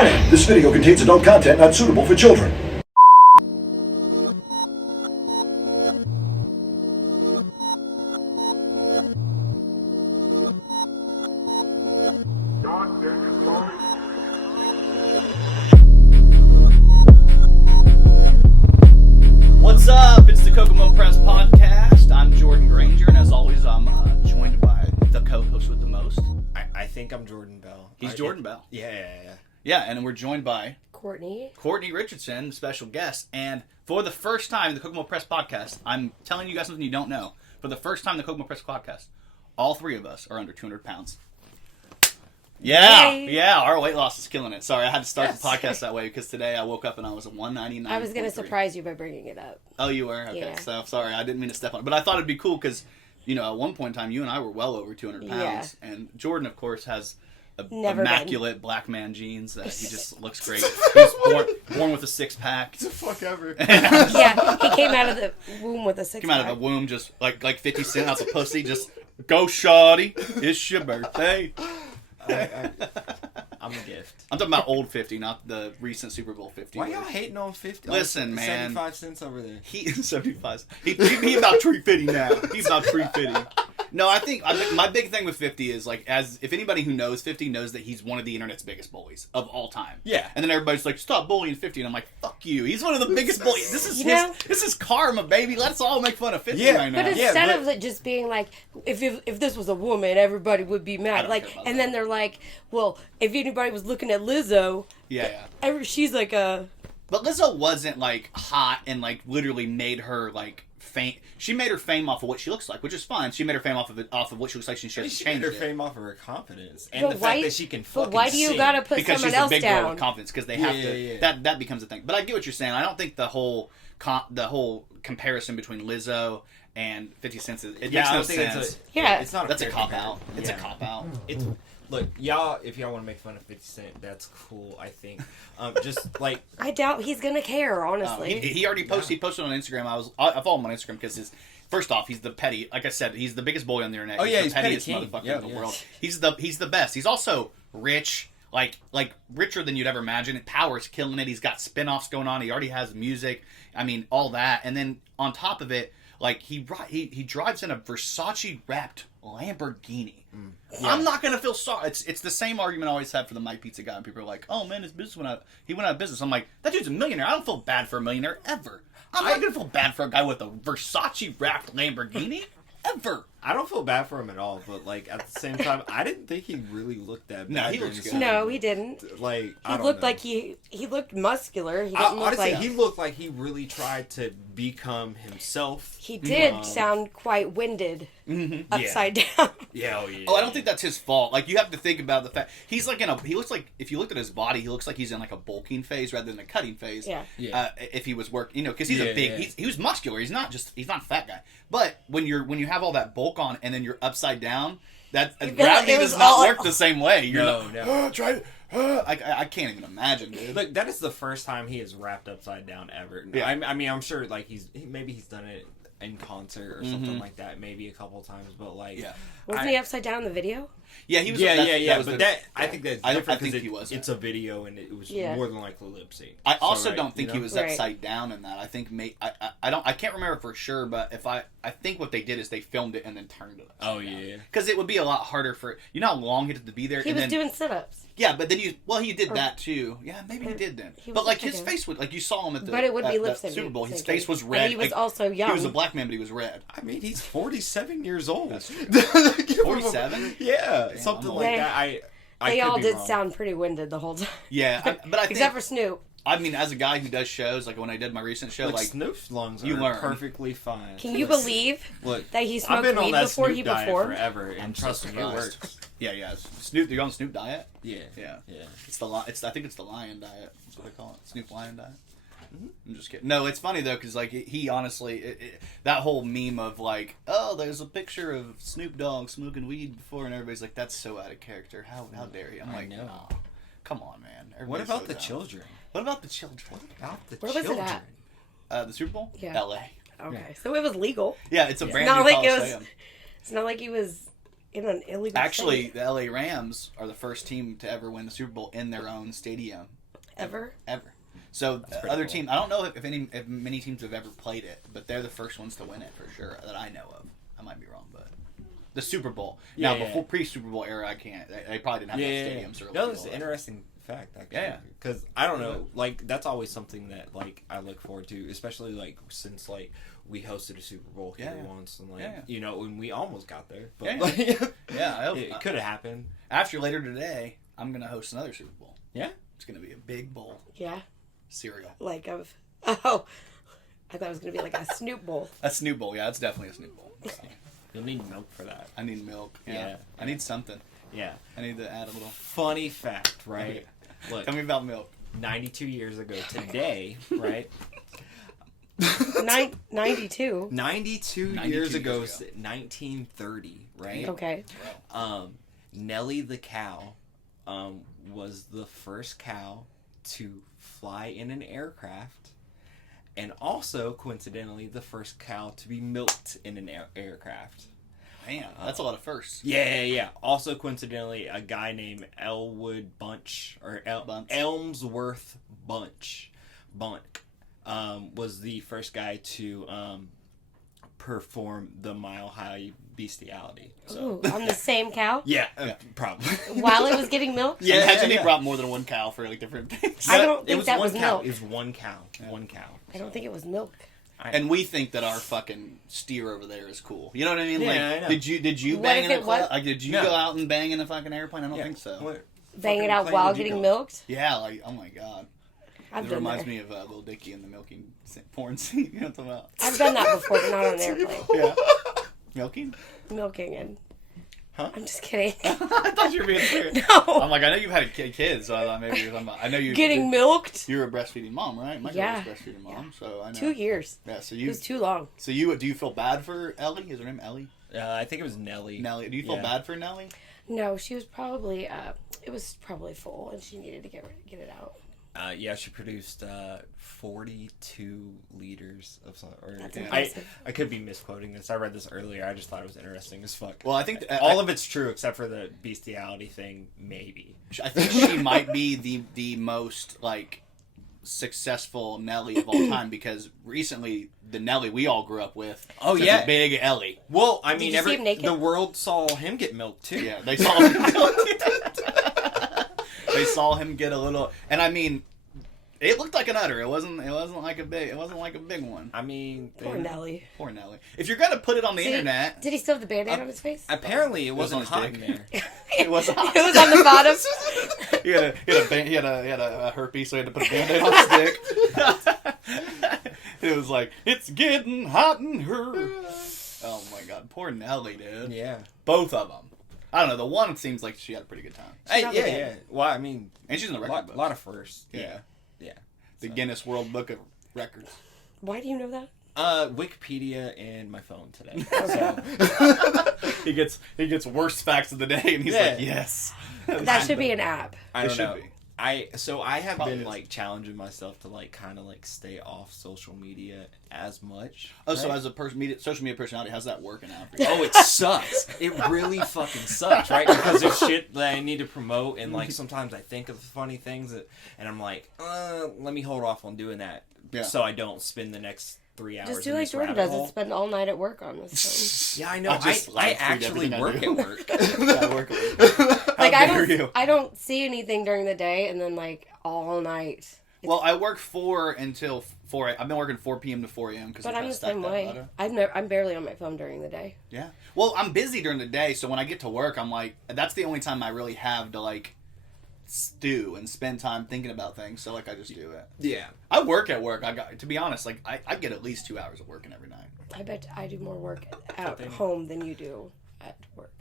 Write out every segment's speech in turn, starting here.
Warning, this video contains adult content not suitable for children. What's up? It's the Kokomo Press Podcast. I'm Jordan Granger, and as always, I'm joined by the co-host with the most. I think I'm Jordan Bell. He's Jordan Bell. Yeah. Yeah, and we're joined by Courtney Richardson, the special guest. And for the first time in the Kokomo Press Podcast, I'm telling you guys something you don't know. For the first time in the Kokomo Press Podcast, all three of us are under 200 pounds. Yeah, our weight loss is killing it. Sorry, I had to start the podcast that way because today I woke up and I was at 199. I was going to surprise you by bringing it up. Oh, you were? Okay, yeah. So sorry, I didn't mean to step on it. But I thought it'd be cool because, you know, at one point in time, you and I were well over 200 pounds. Yeah. And Jordan, of course, has immaculate black man jeans that he just looks great. He was born with a six-pack. It's the fuck ever. Yeah, he came out of the womb with a six-pack. Came out of the womb just like 50 Cent out the pussy. Just, go, shawty. It's your birthday. I'm a gift. I'm talking about old 50, not the recent Super Bowl 50. Why y'all hating on 50? Listen, man. 75 cents over there. He 75. He about 350 now. He's about 350. No, I think my big thing with 50 is like, if anybody who knows 50 knows that he's one of the internet's biggest bullies of all time. Yeah. And then everybody's like, stop bullying 50, and I'm like, fuck you. He's one of the biggest bullies. This is karma, baby. Let's all make fun of 50 right now. But instead of it just being like, if this was a woman, everybody would be mad. Like, and then they're like, well, if anybody was looking at Lizzo, she's like a. But Lizzo wasn't like hot and like literally made her like fame. She made her fame off of what she looks like, which is fine. She made her fame off of what she looks like. She made her fame off of her confidence and the fact that she can fucking But why do you gotta put someone else down? Because she's a big girl with confidence. Because they have to. Yeah. That becomes a thing. But I get what you're saying. I don't think the whole comparison between Lizzo and 50 Cent it makes no sense. It's not. That's a cop out. It's a cop out. It's. Look, y'all, if y'all want to make fun of 50 Cent, that's cool, I think. Just, like... I doubt he's going to care, honestly. He already posted. He posted on Instagram. I follow him on Instagram because first off, he's the petty... Like I said, he's the biggest bully on the internet. Oh, yeah, he's the pettiest motherfucker in the world. He's the best. He's also rich. Like richer than you'd ever imagine. Power's killing it. He's got spin-offs going on. He already has music. I mean, all that. And then on top of it, like, he drives in a Versace-wrapped Lamborghini. Yeah. I'm not gonna feel sorry. It's the same argument I always had for the My Pizza guy. And people are like, "Oh man, his business went out of business." I'm like, that dude's a millionaire. I don't feel bad for a millionaire ever. I'm not gonna feel bad for a guy with a Versace wrapped Lamborghini ever. I don't feel bad for him at all, but like at the same time, I didn't think he really looked that bad. No, he looks good. No, he didn't. Like he looked like he looked muscular. He didn't look like he looked like he really tried to become himself. He did sound quite winded, upside down. Yeah, Oh, I don't think that's his fault. Like, you have to think about the fact he's like he looks like, if you looked at his body, he looks like he's in like a bulking phase rather than a cutting phase. Yeah. If he was working, because he's a big, he was muscular. He's not a fat guy. But when you have all that bulk on and then you're upside down, that gravity does not work the same way. You're I can't even imagine, dude. Look, that is the first time he is wrapped upside down ever. Yeah. I mean, I'm sure like maybe he's done it in concert or something like that, maybe a couple times, but like, wasn't he upside down in the video? Yeah, he was. I think that's different because it's a video and it was more than likely lip sync. I also don't think he was upside down in that. I think I can't remember for sure, but I think what they did is they filmed it and then turned it upside down. Because it would be a lot harder for how long he had to be there. He was doing sit-ups. Yeah, but then he did that too. Yeah, maybe he did then. But like his face would, like you saw him at the Super Bowl, his face was red. And he was also young. He was a black man, but he was red. I mean, he's 47 years old. That's true. 47? Yeah, damn, something like that. They all did sound pretty winded the whole time. Yeah, but I think, except for Snoop. I mean, as a guy who does shows, like when I did my recent show, like Snoop's lungs are perfectly fine. Can you believe that he smoked weed before he performed? Forever, and trust me, it works. Yeah. Snoop, you're on the Snoop diet? Yeah. I think it's the lion diet. That's what they call it. Snoop lion diet. I'm just kidding. No, it's funny though, because like he honestly, that whole meme of like, oh, there's a picture of Snoop Dogg smoking weed before, and everybody's like, that's so out of character. How dare you? I'm like, no, come on, man. What about the children? What about the children? Where was it at? The Super Bowl? Yeah. L.A. Okay, so it was legal. Yeah, it's a brand new Coliseum. It's not like he was in an illegal Actually, state. the LA Rams are the first team to ever win the Super Bowl in their own stadium. Ever? So other cool. team, I don't know if many teams have ever played it, but they're the first ones to win it for sure that I know of. I might be wrong, but the Super Bowl. Yeah, Now, before pre-Super Bowl era, I can't. They probably didn't have stadiums early. No, it's an interesting fact, actually. Yeah. Because I don't know, like, that's always something that, like, I look forward to, especially, like, since, like, we hosted a Super Bowl here once, and, like, you know, when we almost got there. But, I hope it could have happened. After later today, I'm going to host another Super Bowl. Yeah? It's going to be a big bowl. Yeah. Cereal. Like of... Oh. I thought it was going to be like a Snoop Bowl. A Snoop Bowl, yeah, it's definitely a Snoop Bowl. So. You'll need milk for that. I need milk. Yeah. I need something. Yeah. I need to add a little... Funny fact, right? Look, tell me about milk. 92 years ago today, right? 92. 92 years ago, 1930, right? Okay. Nellie the cow was the first cow to fly in an aircraft, and also, coincidentally, the first cow to be milked in an aircraft. Man, that's a lot of firsts. Yeah. Also, coincidentally, a guy named Elwood Bunch, or Elmsworth Bunch, was the first guy to perform the Mile High Bestiality. So. Ooh, on the same cow? Yeah, probably. While it was getting milked? Yeah, imagine he brought more than one cow for like different things. I don't think that was milk. It was one cow. One cow. I don't think it was milk. And we think that our fucking steer over there is cool. You know what I mean? Yeah, like, I know. Did you What bang if in a it was- club? Like, did you go out and bang in a fucking airplane? I don't think so. What? Bang it Fucking out plane while did you getting go? milked? Yeah, like, oh my god. I've It done reminds that. me of Lil Dicky and the milking porn scene. You know what I'm talking about? I've done that before, but not on an airplane. Yeah. Milking? Milking and... Huh? I'm just kidding. I thought you were being serious. No. I'm like, I know you've had kids, so I thought maybe you were talking about... I know you... Getting milked? You're a breastfeeding mom, right? My Yeah. girl's a breastfeeding mom, so I know. 2 years. Yeah, so It you... was too long. So do you feel bad for Ellie? Is her name Ellie? I think it was Nellie. Nellie. Do you feel bad for Nellie? No, she was probably... it was probably full, and she needed to get it out. Yeah, she produced 42 liters of something. That's Yeah. impressive. I could be misquoting this. I read this earlier. I just thought it was interesting as fuck. Well, I think... All of it's true except for the bestiality thing, maybe. I think she might be the most, like, successful Nelly of all time, because recently the Nelly we all grew up with was a big Ellie. Well, I mean, you see him naked? the world saw him get milked too. Yeah, they saw him. They saw him get a little, and I mean, it looked like an udder. It wasn't like a big one. I mean, Poor Nelly. Poor Nelly. If you're gonna put it on the internet, Did he still have the Band-Aid on his face? apparently it wasn't on his hot dick. in there. it was. It was on the bottom. He had a herpes, so he had to put a Band-Aid on his dick. It was like, it's getting hot in her. Oh my god, poor Nelly, dude. Yeah. Both of them. I don't know. The one seems like she had a pretty good time. Hey, probably yeah, did. yeah. Well, I mean, And she's in the a record book. lot of firsts. Yeah. Yeah. The Guinness World Book of Records. Why do you know that? Wikipedia and my phone today. He gets worst facts of the day, and he's Yeah. like, yes. That should be an app. I It don't should know. be. I have Probably been is. like challenging myself to like kind of like stay off social media as much. Oh, so right? as a social media personality, how's that working out for you? Oh, it sucks. It really fucking sucks, right? Because there's shit that I need to promote, and like sometimes I think of funny things, and I'm like, let me hold off on doing that, so I don't spend the next 3 hours. Just do in like this Jordan rabbit does hole. and spend all night at work on this Yeah, I know. just I live tweet actually everything I work do. at work. Yeah, I work with phone. Like dare I don't see anything during the day, and then like all night. Well, I work 4 until 4. I've been working 4 p.m. to 4 a.m. because But I'm the same way. I'm barely on my phone during the day. Yeah. Well, I'm busy during the day, so when I get to work, I'm like, that's the only time I really have to like stew and spend time thinking about things. So like, I just do it. Yeah. I work at work. To be honest, like I get at least 2 hours of working every night. I bet I do more work at home than you do at work.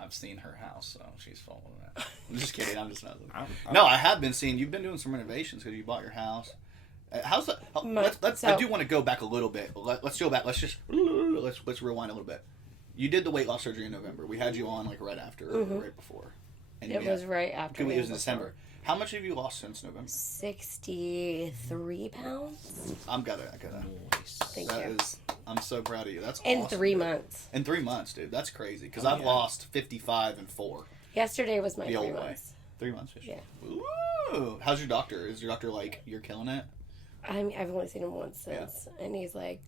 I've seen her house, so she's full of that. I'm just kidding. I'm just not. I'm- No, I have been seeing. You've been doing some renovations because you bought your house. How's that? I do want to go back a little bit. Let's go back. Let's rewind a little bit. You did the weight loss surgery in November. We had you on like right after or right before. And It was right after. It was in December. How much have you lost since November? 63 pounds. I gotta. Nice. Thank you. I'm so proud of you. That's in awesome, 3 dude. months. In 3 months, dude. That's crazy. Because I've lost 55 in 4. Yesterday was my The 3 old way. months. 3 months. Yeah. Ooh. How's your doctor? Is your doctor like, you're killing it? I've only seen him once since, and he's like,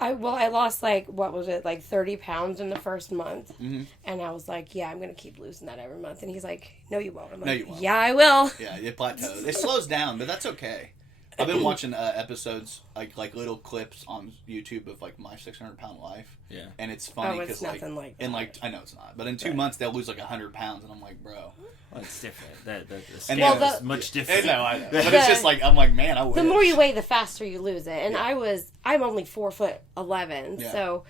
I lost like, what was it, like 30 pounds in the first month, and I was like, yeah, I'm gonna keep losing that every month, and he's like, no, you won't. I'm like, No, you won't. yeah, I will. Yeah, it plateaus. It slows down, but that's okay. I've been watching episodes, like little clips on YouTube of like my 600-pound life. Yeah. And it's funny it's because nothing like in that. like I know it's not, but in 2 months they'll lose like 100 pounds, and I'm like, bro. Well, it's different. The And scale then- is much different. I know. But it's just like I'm like, man, I wish. The more you weigh, the faster you lose it, and Yeah. I'm only 4'11", Yeah. so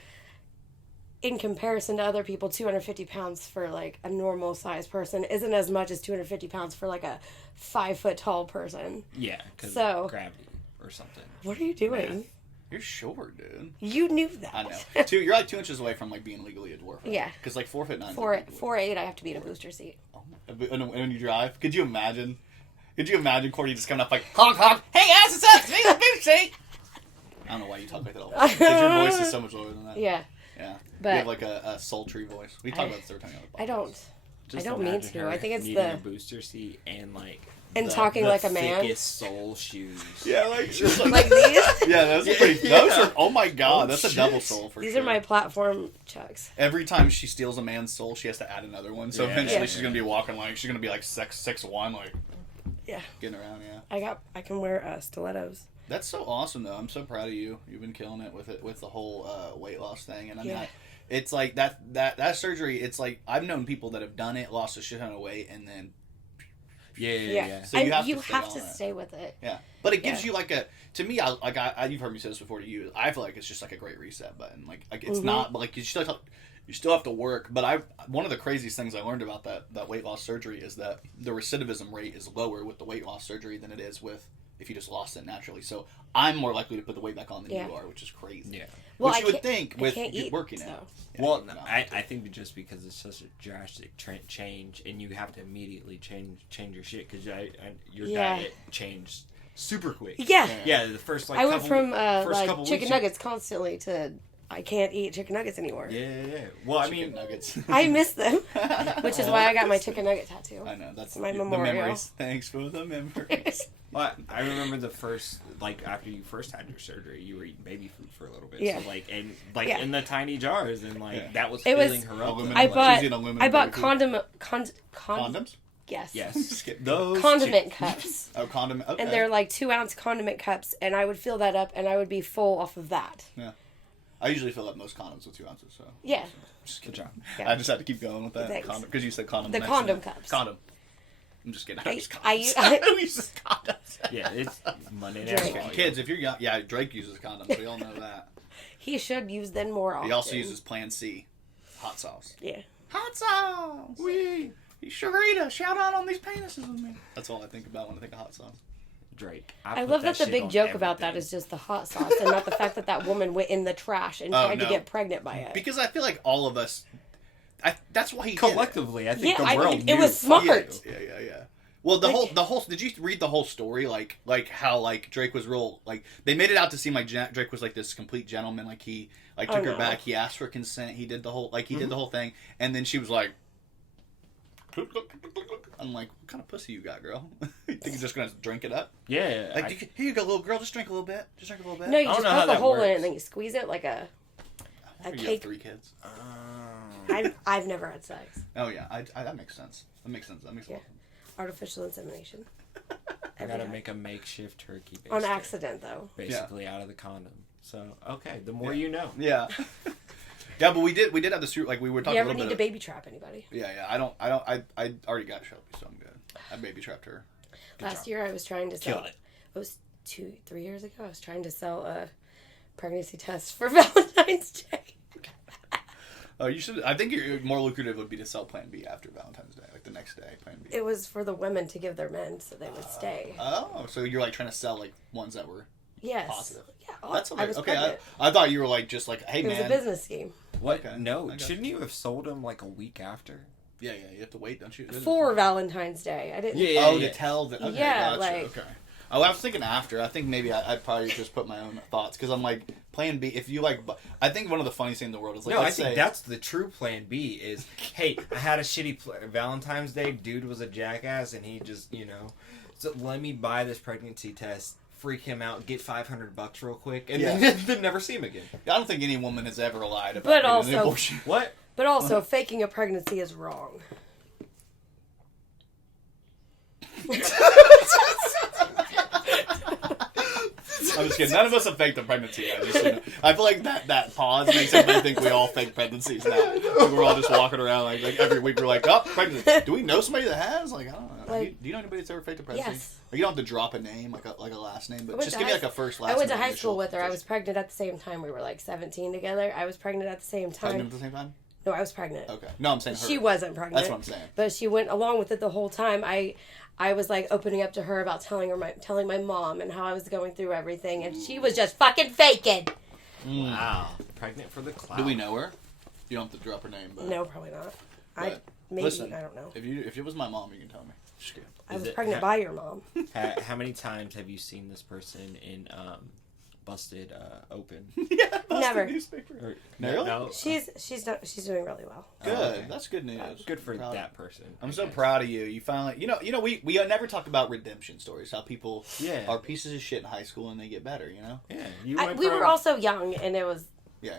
in comparison to other people, 250 pounds for like a normal sized person isn't as much as 250 pounds for like a 5 foot tall person. Yeah, because So- of gravity or something. What are you doing? You're short, dude. You knew that. I know. You're like 2 inches away from like being legally a dwarf. Right? Yeah. Because like 4'9". 4'8", I have to be in a booster seat. And when you drive, could you imagine? Courtney just coming up like honk honk? Hey guys, what's up? It's me, Booster Seat. I don't know why you talk like that all the time. Because your voice is so much lower than that. Yeah, Yeah. But- you have like a sultry voice. We talk about this every time. I don't. Just I don't mean imagine to. her I think it's needing the- a booster seat and like And talking like a man. thickest sole shoes. Yeah, like just Like these. yeah, those are pretty. Yeah. Those are. Oh my god, that's shit. a double soul for These sure. are my platform chucks. Every time she steals a man's soul, she has to add another one. So Yeah. eventually, Yeah. she's gonna be walking like she's gonna be like 6'1", like Yeah, getting around. Yeah. I can wear stilettos. That's so awesome, though. I'm so proud of you. You've been killing it with the whole weight loss thing, and I mean, Yeah. it's like that surgery. It's like I've known people that have done it, lost a shit ton of weight, and then Yeah. So you have to stay on it. stay with it. yeah. But it gives Yeah. you like a. To me, you've heard me say this before to you. I feel like it's just like a great reset button. Like it's Mm-hmm. not, but like you still have to work. But one of the craziest things I learned about that weight loss surgery is that the recidivism rate is lower with the weight loss surgery than it is with if you just lost it naturally. So I'm more likely to put the weight back on than Yeah. you are, which is crazy. Yeah. Well, which I you would can't- think I with can't eat, working so. out. Well, no, I think just because it's such a drastic change, and you have to immediately change your shit because your Yeah. diet changed super quick. Yeah. Yeah, the first like I went couple, from first like couple chicken weeks, nuggets constantly to I can't eat chicken nuggets anymore. Yeah. Well, I chicken mean, nuggets. I miss them, which is why I got my chicken nugget tattoo. I know that's my the memorial. memories. Thanks for the memories. well, I remember the first after you first had your surgery, you were eating baby food for a little bit. Yeah. So Yeah. in the tiny jars, and that was It was- filling her up. Aluminum. I Like, bought she's eating aluminum I bought baby food. condoms. Condoms? Yes. Those Condiment two. cups. Oh, condiment. Okay. And they're like 2-ounce condiment cups, and I would fill that up, and I would be full off of that. Yeah. I usually fill up most condoms with 2 ounces, so. Yeah. Just Good kidding. job. Yeah. I just had to keep going with that. Thanks. Because you said condom. The next condom to it. cups. Condom. I'm just kidding. I- Just I- condoms. We use condoms. Yeah, it's Monday Drake. night. Okay, Volume. kids, if you're young, yeah, Drake uses condoms. We all know that. He should use them more often. He also uses Plan C, hot sauce. Yeah. Hot sauce. Wee. Sharita, shout out on these penises with me. That's all I think about when I think of hot sauce. Drake. I put love that the shit big on joke about that everything. is just the hot sauce and not the fact that woman went in the trash and Oh, tried to no. get pregnant by it. Because I feel like all of us, that's why he did it. Collectively, I think Yeah, the world it knew. was smart. Yeah. Well, the whole. Did you read the whole story? Like how like Drake was real. Like they made it out to seem like Drake was like this complete gentleman. Like he took her no. back. He asked for consent. He did the whole did the whole thing. And then she was like, I'm like, what kind of pussy you got, girl? You think you're just gonna drink it up? Yeah. Like here you go, little girl. Just drink a little bit. Just drink a little bit. No, you I don't just know how poke a that hole in it works. and then you squeeze it like a You have cake. 3 kids. I've never had sex. Oh yeah, that makes sense. That makes sense. That makes Yeah. sense. Artificial insemination. I gotta time. make a makeshift turkey baster. On accident, though. Basically out of the condom. So, okay, the more you know. Yeah. Yeah, but we did have this like we were Do talking you a ever little need bit. to baby trap anybody? Yeah. I already got Shelby, so I'm good. I baby trapped her. Last year I was trying to sell. Killed it. It was 3 years ago. I was trying to sell a pregnancy test for Valentine's Day. Oh, you should. I think more lucrative would be to sell Plan B after Valentine's Day, like the next day. Plan B. It was for the women to give their men so they would stay. Oh, so you're like trying to sell like ones that were Yes. positive. Yeah. That's I was okay. pregnant. I thought you were like just like, hey It was man. a business scheme. What? Okay, I No, got shouldn't you have sold them like a week after? Yeah, you have to wait, don't you? for Valentine's Day. I didn't. Yeah. Oh, to tell them. Okay, Yeah, gotcha. like- Okay. Oh, I was thinking after. I think maybe I'd probably just put my own thoughts because I'm like Plan B. If you like, I think one of the funniest things in the world is like. No, I let's think say, that's the true plan B is, hey, I had a shitty Valentine's Day. Dude was a jackass, and he just, so let me buy this pregnancy test, freak him out, get $500 real quick, and then never see him again. I don't think any woman has ever lied about But getting an also- abortion. What? But also, faking a pregnancy is wrong. I'm just kidding. None of us have faked a pregnancy. I feel like that pause makes everybody think we all fake pregnancies now. Like we're all just walking around like every week we're like, oh, pregnancy. Do we know somebody that has? Like, I don't know. Like- Do you know anybody that's ever faked a pregnancy? Yes. Like, you don't have to drop a name, like a last name, but went just to give me high- like a first, last I went to name, high initial, school with her. I first. was pregnant at the same time. We were like 17 together. I was pregnant at the same time. Pregnant at the same time? No, I was pregnant. Okay. No, I'm saying her. She wasn't pregnant. That's what I'm saying. But she went along with it the whole time. I was like opening up to her about telling my mom and how I was going through everything, and she was just fucking faking. Wow. Pregnant for the clout. Do we know her? You don't have to drop her name, but No, probably not. but Maybe listen, I don't know. If it was my mom, you can tell me. Just kidding. I Is was it- pregnant by your mom. How many times have you seen this person in Busted Open? Yeah, that's Never. the newspaper. Or- No? She's doing really well. Good. okay. That's good news. Good for Proud. that person. I'm I so guess. proud of you. You finally, we never talk about redemption stories. How people Yeah. are pieces of shit in high school and they get better. You know? Yeah. You We went were from- also young, and it was Yeah.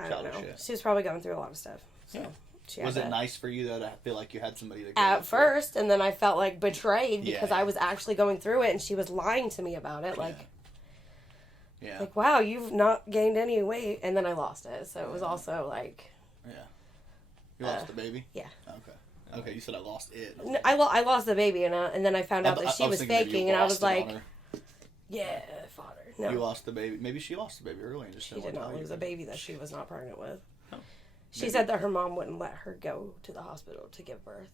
I don't know. Childish shit. She was probably going through a lot of stuff. So Yeah. she had Was it to- nice for you though to feel like you had somebody to go at for? first, and then I felt like betrayed because Yeah. I was actually going through it, and she was lying to me about it. Like, Yeah. like wow, you've not gained any weight, and then I lost it. So it was also like, Yeah. You lost the baby. yeah. Okay. Okay. You said I lost it. I lost the baby, and then I found out that she was thinking maybe you faking, and I lost was it on like, her. yeah, fodder. No, You lost the baby. Maybe she lost the baby early and just she didn't did want not to lose tell a baby that she was not pregnant with. Oh. She Maybe. said that her mom wouldn't let her go to the hospital to give birth.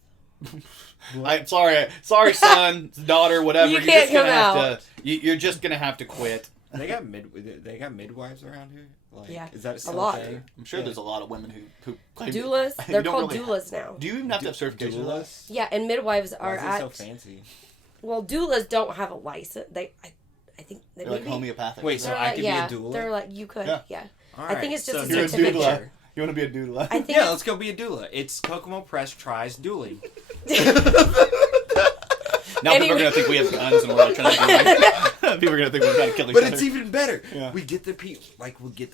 I'm sorry, son, daughter, whatever. You You're can't just gonna come have to. You're just gonna have to quit. They got midwives around here. Like, Yeah. is that A still lot. thing? I'm sure Yeah. there's a lot of women who claim Doulas, You they're don't called really- doulas now. Do you even have to have certification? for that? Doulas? Yeah, and midwives Why are is it at so fancy? well, doulas don't have a license. I think they They're like maybe- homeopathic. Wait, so They're I like, could yeah, be a doula? they're like you could, Yeah. yeah. All I think it's just so a You're a certificate. doula. You want to be a doula? I think Yeah, let's go be a doula. It's Kokomo Press tries dueling. Now people are Anyway. gonna think we have guns and we're like trying to do like, people are gonna think we're trying to kill each But other. it's even better. Yeah. We get the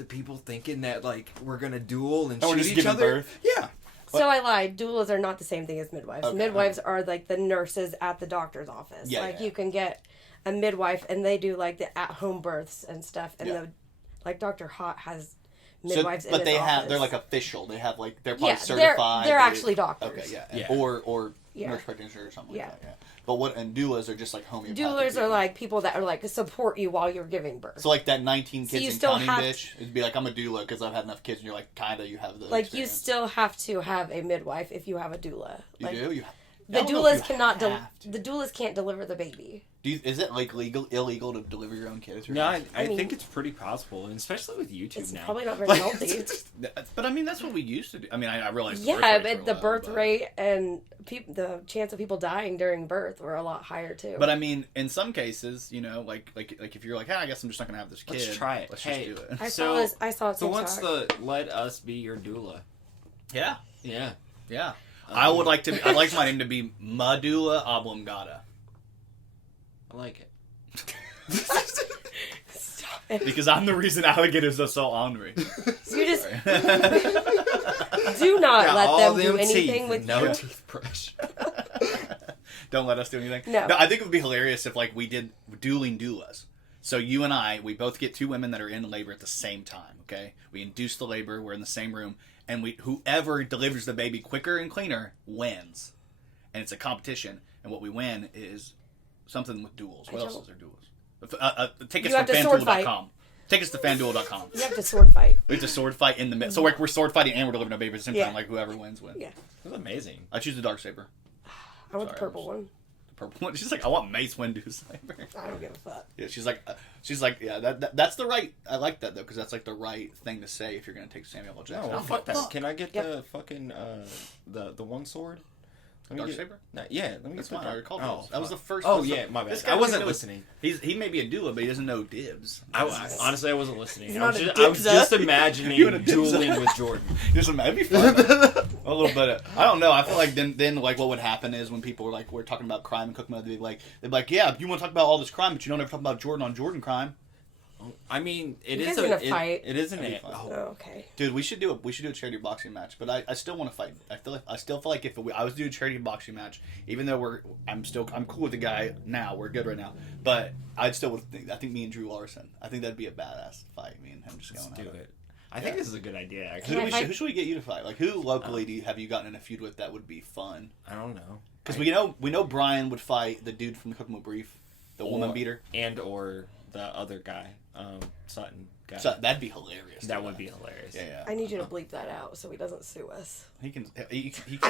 people thinking that like we're gonna duel and And we're shoot just each giving other. birth. Yeah. So I lied. Doulas are not the same thing as midwives. Okay. Midwives are like the nurses at the doctor's office. Yeah, like yeah. you can get a midwife, and they do like the at-home births and stuff. And Yeah. the like Dr. Hot has So- midwives in but his they have office. they're like official. They have like they're probably yeah, certified. They're They- actually doctors. Okay, yeah. Yeah. Or Yeah. nurse practitioner or something Yeah. like that. Yeah. But and doulas are just like homeopathic. Doulas people. are like people that are like support you while you're giving birth. So like that 19 So kids you and still counting have- bitch, it'd be like I'm a doula because I've had enough kids, and you're like kinda you have the like experience. you still have to have a midwife if you have a doula. You Like, do you. The I don't know if doulas you cannot. have to. The doulas can't deliver the baby. Is it like illegal to deliver your own kids? Or No, not? I mean- think it's pretty possible, and especially with YouTube It's now. probably not very Like, healthy. But I mean that's what we used to do. I mean I realize. Yeah, but the birth rate and the chance of people dying during birth were a lot higher too. But I mean, in some cases, like if you're like, hey, I guess I'm just not gonna have this kid. Let's try it. Let's Hey. just do it. I so- saw this. I saw it. So what's the let us be your doula? Yeah, Yeah. yeah. I would like to. I'd like my name to be Medulla Oblongata I like it. Stop it. because I'm the reason alligators are so ornery. You just do not Yeah, let all them do them anything teeth, with no you. toothbrush. Don't let us do anything. No. I think it would be hilarious if like we did dueling doulas. So you and I, we both get two women that are in labor at the same time. Okay, we induce the labor. We're in the same room, and whoever delivers the baby quicker and cleaner wins, and it's a competition. And what we win is something with duels. What else is there duels? Take us You have to to sword fight. fanduel.com. Take us to fanduel.com. You have to sword fight. We have to sword fight in the middle. So we're sword fighting and we're delivering a baby at the same Yeah. time. Like whoever wins wins. Yeah, That's amazing. I choose the dark saber. I want the Sorry, purple one. The purple one. She's like, I want Mace Windu's saber. I don't give a fuck. Yeah, she's like, yeah, that's the right. I like that though because that's like the right thing to say if you're gonna take Samuel L. No, Jackson. well, fuck that. Can I get Yep. the fucking the one sword? Darksaber? Yeah, let me That's get fine. I recall Oh, that was the first. Oh, that's yeah, the- my bad. this guy I wasn't doesn't know- listening. He may be a doula, but he doesn't know dibs. Honestly, I wasn't listening. He's I not was, a just, dibza. imagining You and a dibza. dueling with Jordan. Just that'd be fun. A little bit. I don't know. I feel like then like what would happen is when people were like we're talking about crime and Kokomo, they'd be like, yeah, you want to talk about all this crime, but you don't ever talk about Jordan on Jordan crime. I mean, it You is guys are gonna fight. It is an. That'd be fun. Oh, okay. Dude, we should do a charity boxing match, but I still want to fight. I still feel like if I was doing a charity boxing match, even though I'm cool with the guy now, we're good right now, but I think me and Drew Larson, I think that'd be a badass fight. Me and him just going Let's do at it. I think this is a good idea. Who, Actually, who should we get you to fight? Like who locally have you gotten in a feud with that would be fun? I don't know. Because we know Brian would fight the dude from the Kokomo Brief, the woman beater, or the other guy, Sutton guy. so that'd be hilarious. That would be hilarious. Yeah. I need you to bleep that out so he doesn't sue us. He can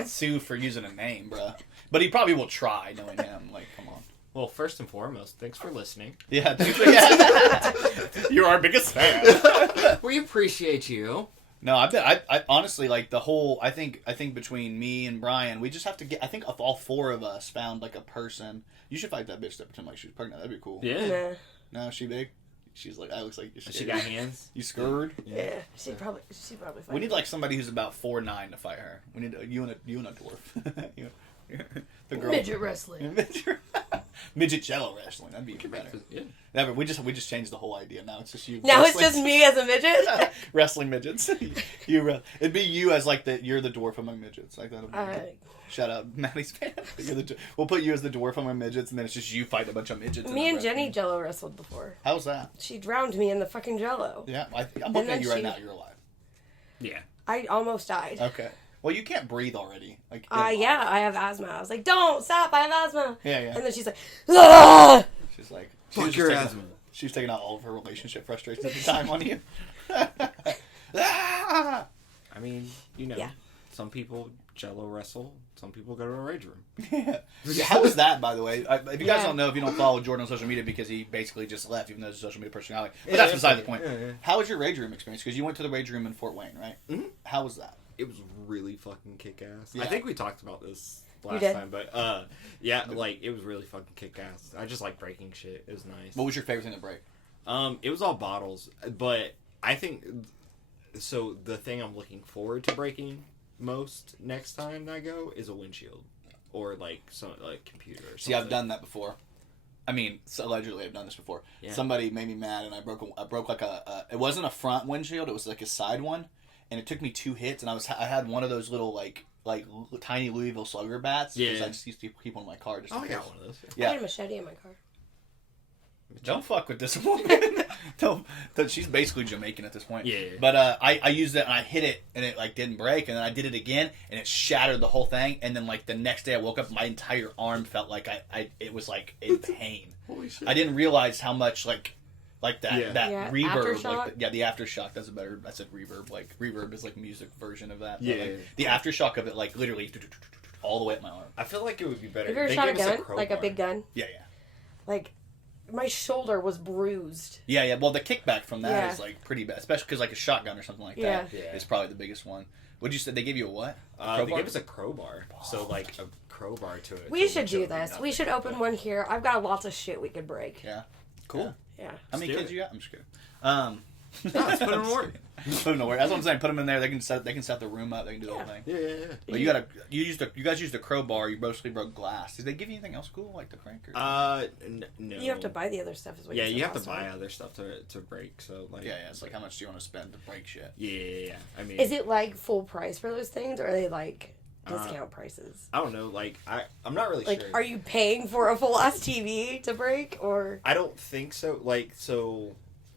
sue for using a name, bro. But he probably will try, knowing him. Like, come on. Well, first and foremost, thanks for listening. Yeah, you're our biggest fan. We appreciate you. No, I honestly like the whole. I think between me and Brian, we just have to get. I think if all four of us found like a person, you should fight that bitch that pretend like she was pregnant. That'd be cool. Yeah. Nah. No, is she big? She's like, I looks like you're She got hands. You scared? Yeah. She'd probably fight. We need like somebody who's about 4'9" to fight her. We need you and a dwarf. The girl. Midget wrestling. Midget jello wrestling. That'd be even better. Yeah. Never. We just changed the whole idea. Now it's just you. Now it's wrestling- just me as a midget. wrestling midgets. It'd be you as like you're the dwarf among midgets. Like that'll be shout out Maddie's fan. We'll put you as the dwarf among midgets, and then it's just you fighting a bunch of midgets. Me and Jenny Jello wrestled before. How's that? She drowned me in the fucking Jello. Yeah, I'm looking at you right she- now. You're alive. Yeah. I almost died. Okay. Well, you can't breathe already. Like. Yeah, I have asthma. I was like, don't stop, I have asthma. Yeah. And then she's like, ugh! She's like, Fuck your asthma. She was taking out all of her relationship frustrations at the time on you. Ah! I mean, Yeah. some people Jello wrestle. Some people go to a rage room. Yeah, how was that, by the way? If you guys don't know, if you don't follow Jordan on social media because he basically just left, even though he's a social media personality. But that's beside the point. Yeah. How was your rage room experience? Because you went to the rage room in Fort Wayne, right? Mhm. How was that? It was really fucking kick-ass. Yeah. I think we talked about this You last did. time, but yeah, like it was really fucking kick-ass. I just like breaking shit. It was nice. What was your favorite thing to break? It was all bottles, but I think so. The thing I'm looking forward to breaking most next time I go is a windshield or like some like computer. Or something. See, I've done that before. I mean, allegedly, I've done this before. Yeah. Somebody made me mad, and I broke like it wasn't a front windshield; it was like a side one, and it took me 2 hits, and I had one of those little like tiny Louisville Slugger bats. Yeah. I just used to keep one in my car. Just Oh, in I case. got one of those. I Yeah. had a machete in my car. Don't fuck with this woman. She's basically Jamaican at this point. Yeah. But I used it and I hit it and it like didn't break, and then I did it again and it shattered the whole thing, and then like the next day I woke up, my entire arm felt like it was like in pain. Holy shit! I didn't realize how much like that Yeah, reverb, aftershock? the aftershock. That's a better. I said reverb. Like reverb is like music version of that. But, Yeah. like, the aftershock of it, like literally all the way up my arm. I feel like it would be better. Have you ever They shot a gave us gun? Like a crowbar. big gun? Yeah. Like, my shoulder was bruised. Yeah. Well, the kickback from that is Yeah. like pretty bad, especially because like a shotgun or something like Yeah. that Yeah. is probably the biggest one. What'd you say? They gave you a what? They crowbar? gave us a crowbar. So like a crowbar to it. We should do this. We should open one here. I've got lots of shit we could break. Yeah. Cool. Yeah. How many do kids it. you got? I'm just kidding. Let's put them in work. Put them to work. That's what I'm saying. Put them in there. They can set the room up. They can do the whole thing. Yeah. But you guys used a crowbar. You mostly broke glass. Did they give you anything else cool like the crank? Or... No. You have to buy the other stuff. Is what Yeah, you you said have to last buy time. other stuff to break. So like. Yeah. It's like how much do you want to spend to break shit? Yeah. I mean. Is it like full price for those things, or are they like discount prices? I don't know. Like I'm not really Like, sure. are you paying for a full ass TV to break, or? I don't think so. Like, so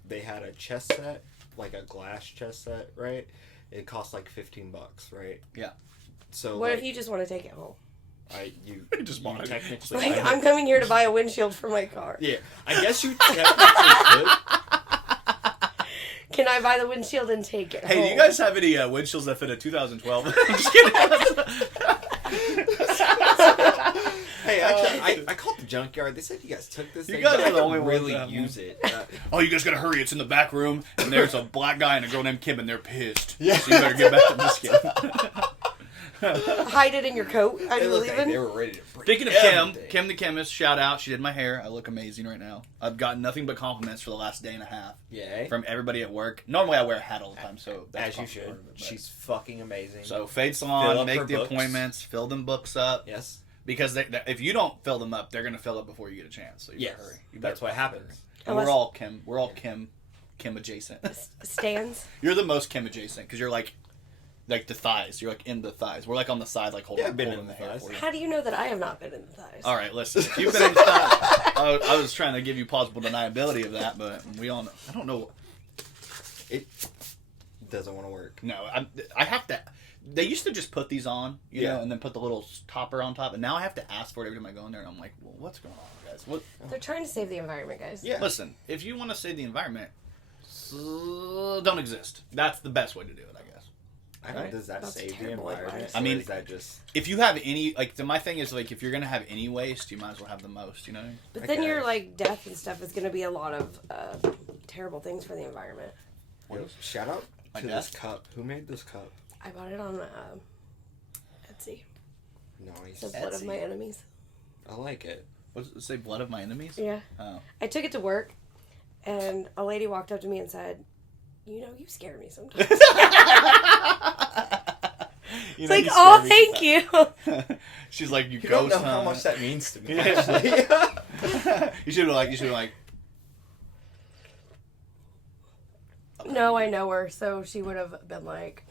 they had a chess set, like a glass chess set, right? It cost like $15, right? Yeah. So What like, if you just want to take it home? you Just bought it. technically Like, I'm coming here to buy a windshield for my car. yeah. I guess you technically could. Can I buy the windshield and take it Hey, home? do you guys have any windshields that fit a 2012? I'm just kidding. Hey, actually, I called the junkyard. They said you guys took this. You thing, guys but are I the could only ones really that have use it. Oh, you guys gotta hurry. It's in the back room, and there's a black guy and a girl named Kim, and they're pissed. Yeah. So you better get back to this kid. Hide it in your coat. Are They you looked like leaving? they were ready to break Speaking of everything. Kim the chemist, shout out. She did my hair. I look amazing right now. I've gotten nothing but compliments for the last day and a half Yeah. from everybody at work. Normally I wear a hat all the time, so that's As you should. part of it, but- She's fucking amazing. So fade Fill salon, up make her the books. appointments, fill them books up. Yes. Because if you don't fill them up, they're gonna fill up before you get a chance. So you Yes. better hurry. You better That's what hurry. happens. And we're all Kim. We're all Kim adjacent. Stands. You're the most Kim adjacent because you're like the thighs. You're like in the thighs. We're like on the side, like holding, Yeah, I've been holding in the hair thighs. for you. How do you know that I have not been in the thighs? All right, listen. If you've been in the thighs, I was trying to give you plausible deniability of that, but we all know. I don't know. It doesn't want to work. No, I have to. They used to just put these on, you Yeah. know, and then put the little topper on top, and now I have to ask for it every time I go in there, and I'm like, well, what's going on, guys? What? They're trying to save the environment, guys. Yeah. Listen, if you want to save the environment, don't exist. That's the best way to do it, I guess. I don't. Right. Does that That's save the terrible environment? advice. I mean- or is that just? If you have any, like, my thing is, like, if you're going to have any waste, you might as well have the most, you know? But I then your guess. like death and stuff is going to be a lot of terrible things for the environment. Yo, shout out My to this desk? cup. Who made this cup? I bought it on Etsy. Nice. Says blood of my enemies. I like it. What does it say? Blood of my enemies? Yeah. Oh. I took it to work, and a lady walked up to me and said, "You know, you scare me sometimes." You It's know, like, you oh, scare me thank you. sometimes. She's like, you You don't ghost know how hunt. much that means to me. Yeah. Actually. You should have like, No, I know her, so she would have been like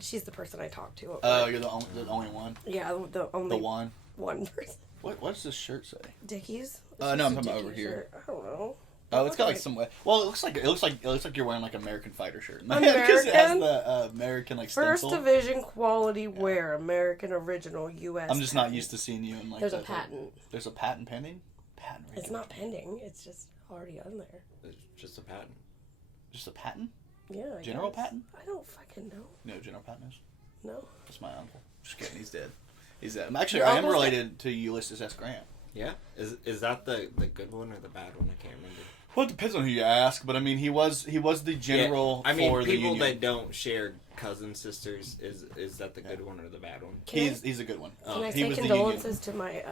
she's the person I talk to. At oh, work. you're the only one? Yeah, the only The one? one person. What does this shirt say? Dickies. No, I'm talking about over Dickies here. shirt. I don't know. Oh, it's got like some. Well, it looks like you're wearing like American Fighter shirt. American? Because it has the American like First stencil. Division quality wear, American original U.S. I'm just not patent. used to seeing you in like. There's a the- patent. There's a patent pending. Patent. It's not pending. It's just already on there. It's just a patent. Just a patent. Yeah. I General guess. patent? I don't fucking know. No, General Patent is. No. That's my uncle. Just kidding. He's dead. He's dead. Actually, Your I am uncle's related to Ulysses S. Grant. Yeah. Is that the good one or the bad one? I can't remember. Well, it depends on who you ask, but I mean, he was the general I mean, for the people Union. that don't share cousin sisters, is that the good one or the bad one? He's a good one. Can I he say was the condolences to my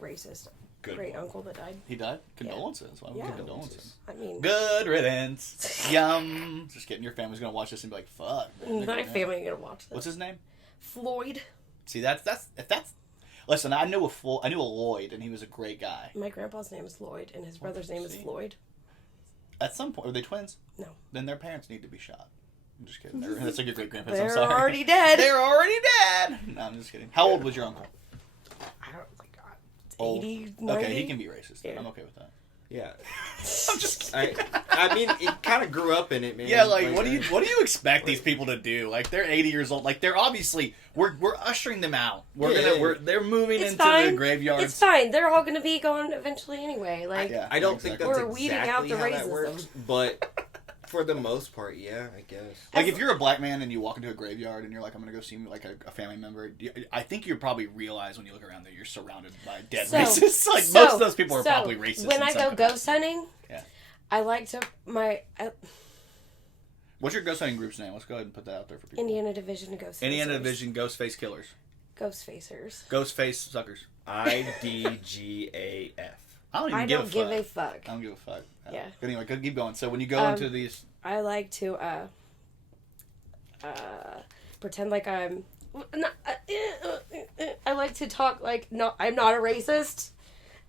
racist Good great one. uncle that died? He died. Condolences. Why don't we Yeah. give condolences? I mean, Good riddance. Yum. Just kidding. Your family's gonna watch this and be like, "Fuck." man, my they're- family ain't gonna watch this. What's his name? Floyd. See, that's. Listen, I knew a Lloyd, and he was a great guy. My grandpa's name is Lloyd, and his brother's name is see? Floyd. At some point, are they twins? No. Then their parents need to be shot. I'm just kidding. That's like your great grandparents. They're I'm sorry. already dead. They're already dead. No, I'm just kidding. How old was your uncle? I don't like Old. 80, 90. Okay, he can be racist. Yeah. I'm okay with that. Yeah. I'm just kidding. I mean, it kind of grew up in it, man. Yeah, like what do you expect these people to do? Like they're 80 years old. Like they're obviously we're ushering them out. They're moving It's into fine. the graveyards. It's fine. They're all gonna be gone eventually anyway. Like, Yeah. I don't think that's We're weeding out exactly the how that racism. works, but for the most part, yeah, I guess. Like if you're a black man and you walk into a graveyard and you're like, I'm gonna go see like a family member. I think you probably realize when you look around that you're surrounded by dead racists. Like most of those people are probably racist. When in I some go capacity. ghost hunting, Yeah. I like to What's your ghost hunting group's name? Let's go ahead and put that out there for people. Indiana Division Ghost. Indiana Facers. Division Ghost Face Killers. Ghost Facers. Ghost Face Suckers. IDGAF. I don't even I give don't a give fuck. a fuck. I don't give a fuck. Yeah. But anyway, keep going. So when you go into these, I like to pretend like I'm. I like to talk like I'm not a racist,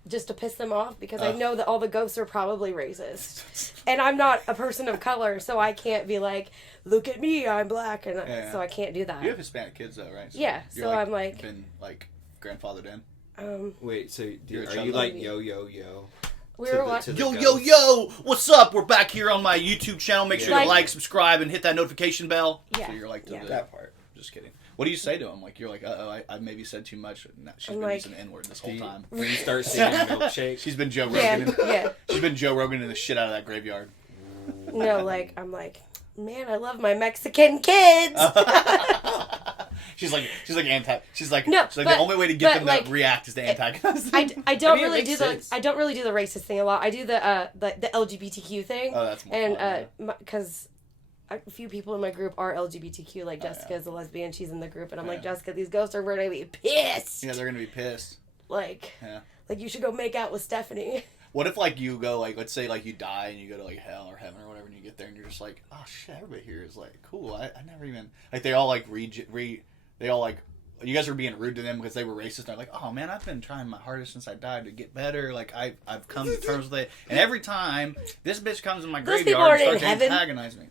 just to piss them off because I know that all the ghosts are probably racist, and I'm not a person of color, so I can't be like, look at me, I'm black, and Yeah. so I can't do that. you have Hispanic kids though, right? Yeah, you're so I'm like- been like grandfathered in. Wait, so You're a are chunk you like baby. yo? We to were the- watching. to Yo, the yo, ghosts? yo! What's up? We're back here on my YouTube channel. Make sure Like- to like, subscribe, and hit that notification bell. Yeah, So you're like to yeah. That part. Just kidding. What do you say to them? Like you're like, I maybe said too much. No, she's I'm been like- using the N word this whole time. When you start singing milkshake, She's been Joe Yeah, Rogan. yeah. She's been Joe Rogan in the shit out of that graveyard. No, like I'm like, man, I love my Mexican kids. She's like anti. She's like No, the but- only way to get but, them like, to react is to antagonize them. I don't I mean, it really makes do sense. the racist thing a lot. I do the LGBTQ thing. Oh, that's more and fun, because a few people in my group are LGBTQ. Like Jessica's a lesbian. She's in the group, and I'm like, Jessica, these ghosts are going to be pissed. Yeah, they're gonna be pissed. Like you should go make out with Stephanie. What if like you go like, let's say like you die and you go to like hell or heaven or whatever, and you get there and you're just like, oh shit, everybody here is like cool. I never even like they all like they all like. You guys were being rude to them because they were racist. And they're like, "Oh man, I've been trying my hardest since I died to get better. Like I've come to terms with it. And every time this bitch comes in my graveyard and starts to antagonize me,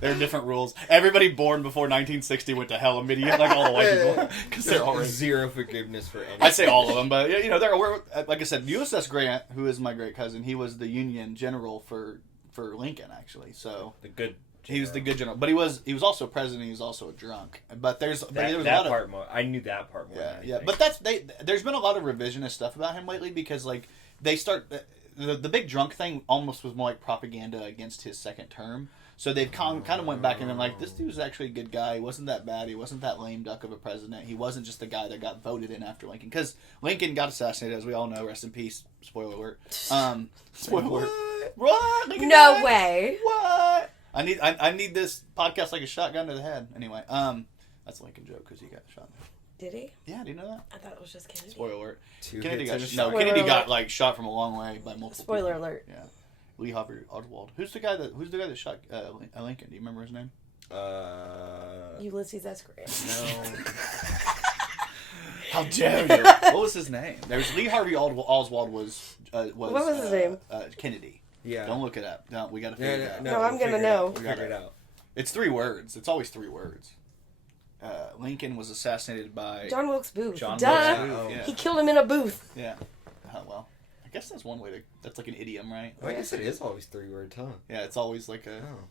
there are different rules. Everybody born before 1960 went to hell immediately, like all the white people, because they're all zero forgiveness for anything. I'd say all of them, but like I said, USS Grant, who is my great cousin, he was the Union general for Lincoln actually. So the good. He was the good general, but he was also president. He was also a drunk. But there was that a lot part of more. I knew that part more. Yeah. But there's been a lot of revisionist stuff about him lately because like they start the big drunk thing almost was more like propaganda against his second term. So they've kind of went back and been like, this dude was actually a good guy. He wasn't that bad. He wasn't that lame duck of a president. He wasn't just the guy that got voted in after Lincoln, because Lincoln got assassinated, as we all know. Rest in peace. Spoiler alert. Spoiler alert. What? No way. What? I need this podcast like a shotgun to the head. Anyway, that's a Lincoln joke because he got shot. Did he? Yeah, do you know that? I thought it was just Kennedy. Spoiler alert. Kennedy got like shot from a long way by multiple. Spoiler people. alert. Yeah, Lee Harvey Oswald. Who's the guy that shot Lincoln? Do you remember his name? Ulysses S. Grant. No. How dare you? What was his name? There's Lee Harvey Oswald was what was his name? Kennedy. Yeah. Don't look it up. No, we got to figure it out. No, I'm gonna know. We figure it out. It's 3 words. It's always 3 words. Lincoln was assassinated by John Wilkes Booth. John Duh. Wilkes Booth. Yeah. He killed him in a booth. Yeah. Well, I guess that's one way to. That's like an idiom, right? Well, I guess it is always 3 words, huh? Yeah, it's always like a. Oh.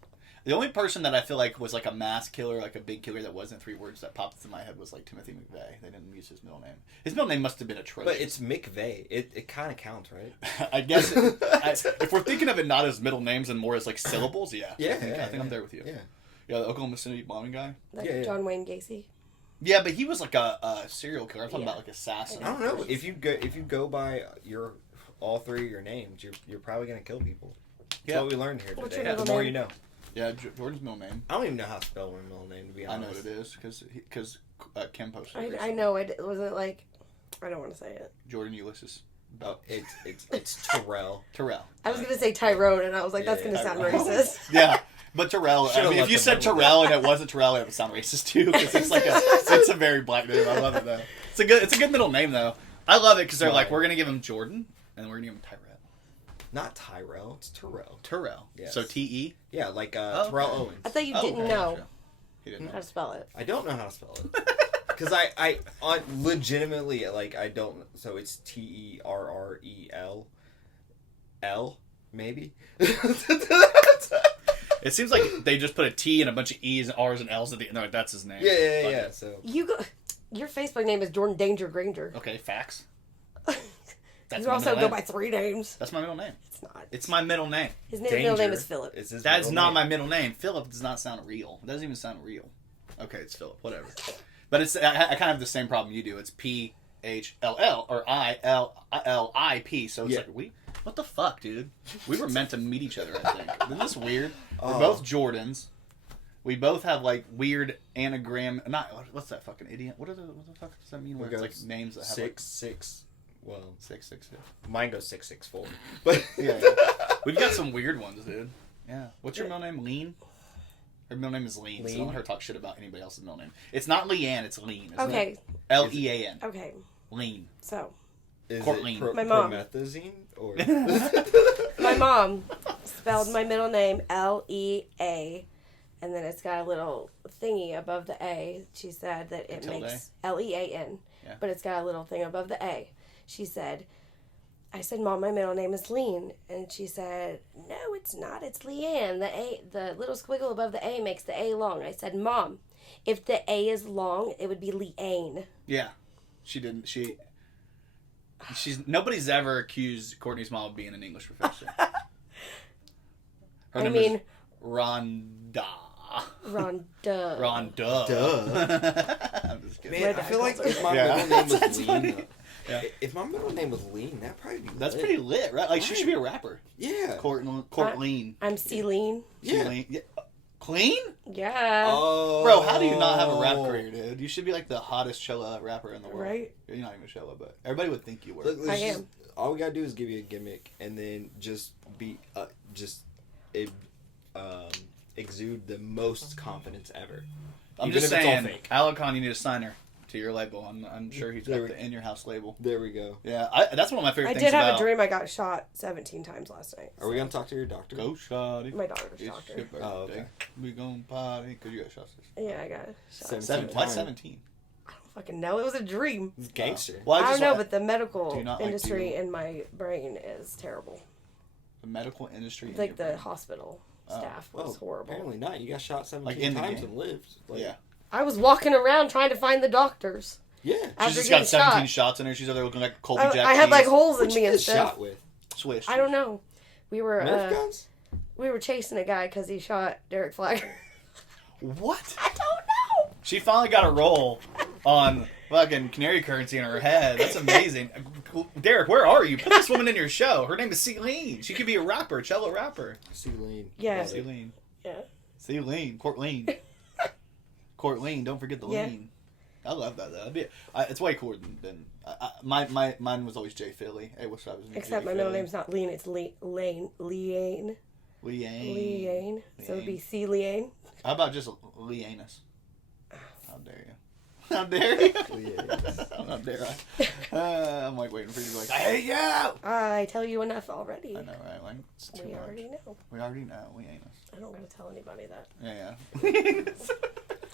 The only person that I feel like was like a mass killer, like a big killer that wasn't 3 words that popped into my head was like Timothy McVeigh. They didn't use his middle name. His middle name must have been atrocious. But it's McVeigh. It kind of counts, right? I guess if we're thinking of it not as middle names and more as like syllables, yeah. Yeah, I think I'm there with you. Yeah. Yeah, the Oklahoma City bombing guy. Like John Wayne Gacy. Yeah, but he was like a serial killer. I'm talking about like assassin. I don't know. If you go by all 3 of your names, you're probably gonna kill people. That's what we learned here What's today. your The middle more name? you know. Yeah, Jordan's middle name. I don't even know how to spell my middle name, to be honest. I know what it is because Kim posted it. I know it. Was it like? I don't want to say it. Jordan Ulysses. Oh, it's Terrell. Terrell. I was gonna say Tyrone, and I was like, that's gonna sound racist. Yeah, but Terrell. I mean, if you said Terrell and it wasn't Terrell, it would sound racist too, because it's a very black name. I love it though. It's a good middle name though. I love it because they're like, we're gonna give him Jordan and we're gonna give him Tyrell. Not Tyrell, it's Terrell. Terrell. Yes. So T-E? Yeah, like Terrell Owens. I thought you didn't know He didn't know. how to spell it. I don't know how to spell it. Because I legitimately, like, I don't. So it's Terrell. L, maybe? It seems like they just put a T and a bunch of E's and R's and L's at the end. Like, that's his name. Yeah. So Your Facebook name is Jordan Danger Granger. Okay, facts. You also go by 3 names. That's my middle name. It's not. It's my middle name. His middle name is Philip. That's not my middle name. Philip does not sound real. It doesn't even sound real. Okay, it's Philip. Whatever. But I kind of have the same problem you do. It's P-H-L-L or I-L-I-P. So it's like, what the fuck, dude? We were meant to meet each other, I think. Isn't this weird? We're both Jordans. We both have like weird anagram. What's that fucking idiot? What the fuck does that mean? When it's like names that have 6. Well, 666. Mine goes 664. But yeah. We've got some weird ones, dude. Yeah. What's your middle name? Lean? Her middle name is Lean. So don't let her talk shit about anybody else's middle name. It's not Leanne, it's Lean. Okay. It? L-E-A-N. Okay. Lean. So. Is Courtney. it my mom. promethazine? Or? My mom spelled my middle name L-E-A, and then it's got a little thingy above the A. She said that it makes L-E-A-N, but it's got a little thing above the A. She said, I said, Mom, my middle name is Lean. And she said, no, it's not. It's Leanne. The little squiggle above the A makes the A long. I said, Mom, if the A is long, it would be Leanne. Yeah. Nobody's ever accused Courtney's mom of being an English professor. Her name is Rhonda. Duh. I'm just kidding. Man, I feel like if my middle name was Lean, Yeah. If my middle name was Lean, that'd probably be That's lit. pretty lit, right? Like, she Right. should be a rapper. Yeah. Courtleen. I'm Celine. Yeah. Yeah. Clean? Yeah. Oh. Bro, how do you not have a rap career, dude? You should be like the hottest Chola rapper in the world. Right. You're not even Chola, but everybody would think you were. Look, I let's am. All we gotta do is give you a gimmick, and then just be exude the most confidence ever. I'm Even just if it's all saying, fake. Alacon, you need to sign her to your label. I'm sure he's got There we- the In Your House label. There we go. Yeah, that's one of my favorite I things did have about... a dream I got shot 17 times last night. Are we gonna talk to your doctor? Go shawty. My daughter's It's doctor. your birthday. Oh, okay. We gon' party. Because you got shot. Yeah, I got shot. 17 Why times. 17? I don't fucking know. It was a dream. It's gangster. Well, I just don't know, want- but the medical Do you not like industry to- in my brain is terrible. the medical industry... in Like your the brain. hospital Oh. staff was Well, horrible. apparently not. You got shot 17 Like in the times game? and lived. Like, Yeah. I was walking around trying to find the doctors. Yeah. She's After just getting got 17 shot. shots in her. She's over there looking like Colby I, Jack I had like cheese. holes in What me you and get stuff. shot with? Swish. I don't know. We were Nerf guns? we were chasing a guy because he shot Derek Flagger. What? I don't know. She finally got a roll on fucking canary currency in her head. That's amazing. Derek, where are you? Put this woman in your show. Her name is Celine. She could be a rapper, cello rapper. Celine. Yeah. Love it. Celine. Yeah. Celine. Courtleen. Courtleen. Don't forget the Yeah. lean. I love that though. It's way cooler than mine was always J Philly. Hey, what's up? Except my middle name's not Lean, it's Lane. Leanne. Leanne. So it'd be C. Leanne. How about just Leanus? How dare you? How dare you? How dare I? I'm like waiting for you to be like, I hate you! I tell you enough already. I know, right? Like, it's too We much. already know. We already know. Leanus. I don't gotta tell anybody that. Yeah.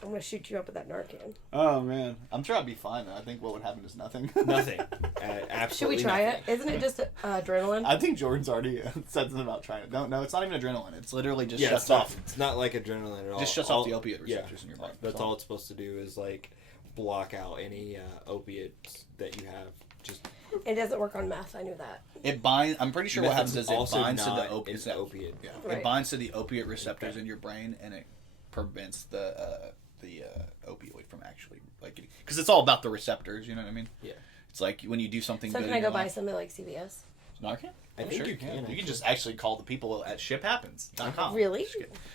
I'm gonna shoot you up with that Narcan. Oh, man. I'm sure I'd be fine, though. I think what would happen is nothing. Nothing. Should Absolutely we try nothing. it? Isn't it just adrenaline? I think Jordan's already said something about trying it. No, it's not even adrenaline. It's literally just Yeah, shuts it's not, off. it's not like adrenaline at all. Just shuts off the opiate receptors yeah, in your brain. That's all it's supposed to do is like block out any opiates that you have. Just It doesn't work on meth. I knew that. It binds. I'm pretty sure what happens is it also binds to the not opiate. an opiate. Yeah, Right. it binds to the opiate receptors in your brain, and it prevents the opioid from actually because it's all about the receptors. You know what I mean? Yeah. It's like when you do something. So good can in I go your buy life. something like CVS? Narcan? I think you can, You actually. can just actually call the people at shiphappens.com. Really?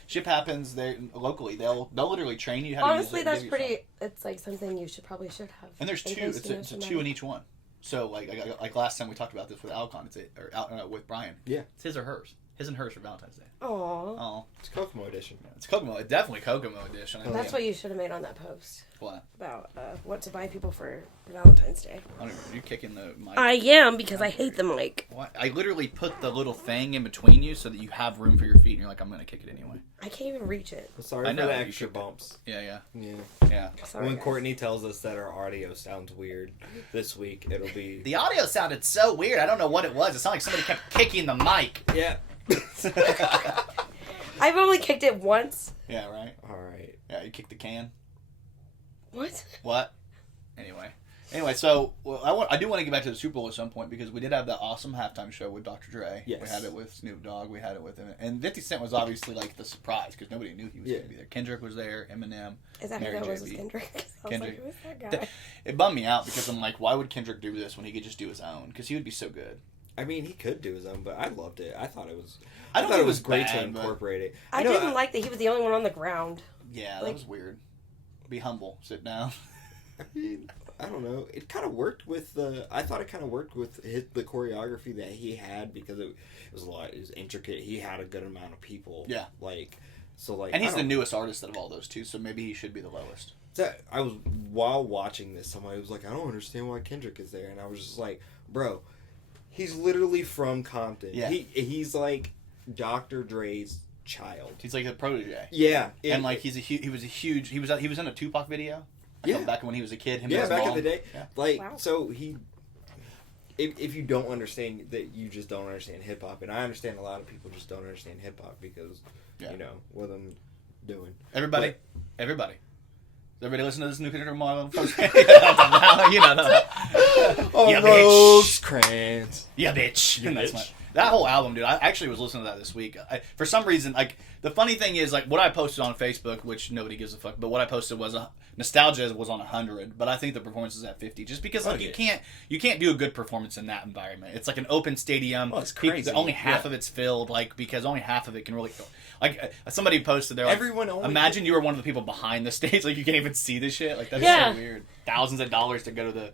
Ship Happens. They locally. They'll literally train you how Honestly, to use it. that's pretty. It's like something you probably should have. And there's in two. case It's you a, know it's a somebody. two in each one. So like last time we talked about this with Alcon, with Brian. Yeah. It's his or hers. His and hers for Valentine's Day. Aw. Oh, It's Kokomo edition. it's Kokomo. Definitely Kokomo edition. That's what you should have made on that post What? about what to buy people for Valentine's Day. I don't even, you're kicking the mic. I am because I hate the mic. What? I literally put the little thing in between you so that you have room for your feet, and you're like, I'm gonna kick it anyway. I can't even reach it. Sorry I know, for the you extra should- bumps. Yeah. Yeah. Sorry, When guys. Courtney tells us that our audio sounds weird this week, it'll be The audio sounded so weird. I don't know what it was. It sounded like somebody kept kicking the mic. yeah. I've only kicked it once. Yeah, right. All right. Yeah, you kicked the can. What? What? Anyway, so I do want to get back to the Super Bowl at some point because we did have that awesome halftime show with Dr. Dre. Yes. We had it with Snoop Dogg. We had it with him, and 50 Cent was obviously like the surprise because nobody knew he was going to be there. Kendrick was there. Eminem. Is that who Mary that was? J. Was B. Kendrick? I was Kendrick. like, who's that guy? It bummed me out because I'm like, why would Kendrick do this when he could just do his own? Because he would be so good. I mean, he could do his own, but I loved it. I thought it was. I don't thought think it was great bad, to but- incorporate it. I know, didn't like that he was the only one on the ground. Yeah, Like- that was weird. Be humble. Sit down. I mean, I don't know. It kind of worked with the. I thought it kind of worked with the choreography that he had because it was a lot. It was intricate. He had a good amount of people. Yeah. And he's the newest artist out of all those two, so maybe he should be the lowest. I was while watching this, somebody was like, "I don't understand why Kendrick is there," and I was just like, "Bro, he's literally from Compton. Yeah. He's like Dr. Dre's child. He's like a protege. Yeah, And like he was in a Tupac video. Yeah. Back when he was a kid. Him and yeah, his back mom. in the day, Yeah. like Wow. so he. If you don't understand that, you just don't understand hip hop, and I understand a lot of people just don't understand hip hop because Yeah. you know what I'm doing. Everybody. Does everybody listen to this new Kendrick Lamar? You know. Oh, Yeah, Rosecrans. Yeah, bitch. You That's bitch. That whole album, dude. I actually was listening to that this week. For some reason, like the funny thing is, like what I posted on Facebook, which nobody gives a fuck, but what I posted was nostalgia was on 100, but I think the performance is at 50, just because like you can't do a good performance in that environment. It's like an open stadium. Oh, it's crazy. Only half of it's filled, like because only half of it can really. Like somebody posted, they're like, Everyone only imagine you were one of the people behind the stage, like you can't even see the shit. Like that's so weird. Thousands of dollars to go to the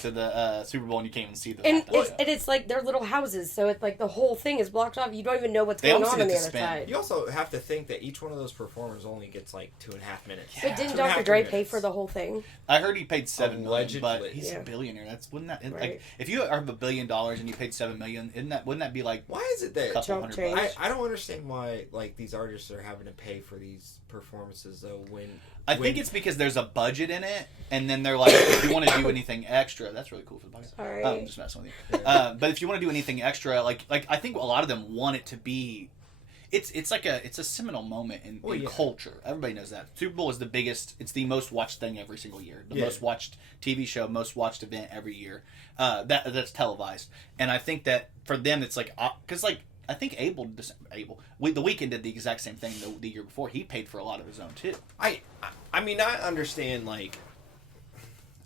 to the Super Bowl and you can't even see the. And it's like they're little houses, so it's like the whole thing is blocked off. You don't even know what's going on the other side. You also have to think that each one of those performers only gets like 2.5 minutes. But didn't Dr. Dre pay for the whole thing? I heard he paid $7 million, but Allegedly. he's a billionaire. Wouldn't that Right. like if you have $1 billion and you paid $7 million, wouldn't that be like Why is it that couple Chump $100 change. bucks? I don't understand why like these artists are having to pay for these performances though I think it's because there's a budget in it, and then they're like, if you want to do anything extra, that's really cool for the podcast. Sorry. I'm just messing with you. But if you want to do anything extra, like I think a lot of them want it to be. It's a seminal moment in culture. Everybody knows that Super Bowl is the biggest. It's the most watched thing every single year. The most watched TV show, most watched event every year. That's televised, and I think that for them it's like because like. I think The Weeknd did the exact same thing the year before. He paid for a lot of his own too. I mean I understand like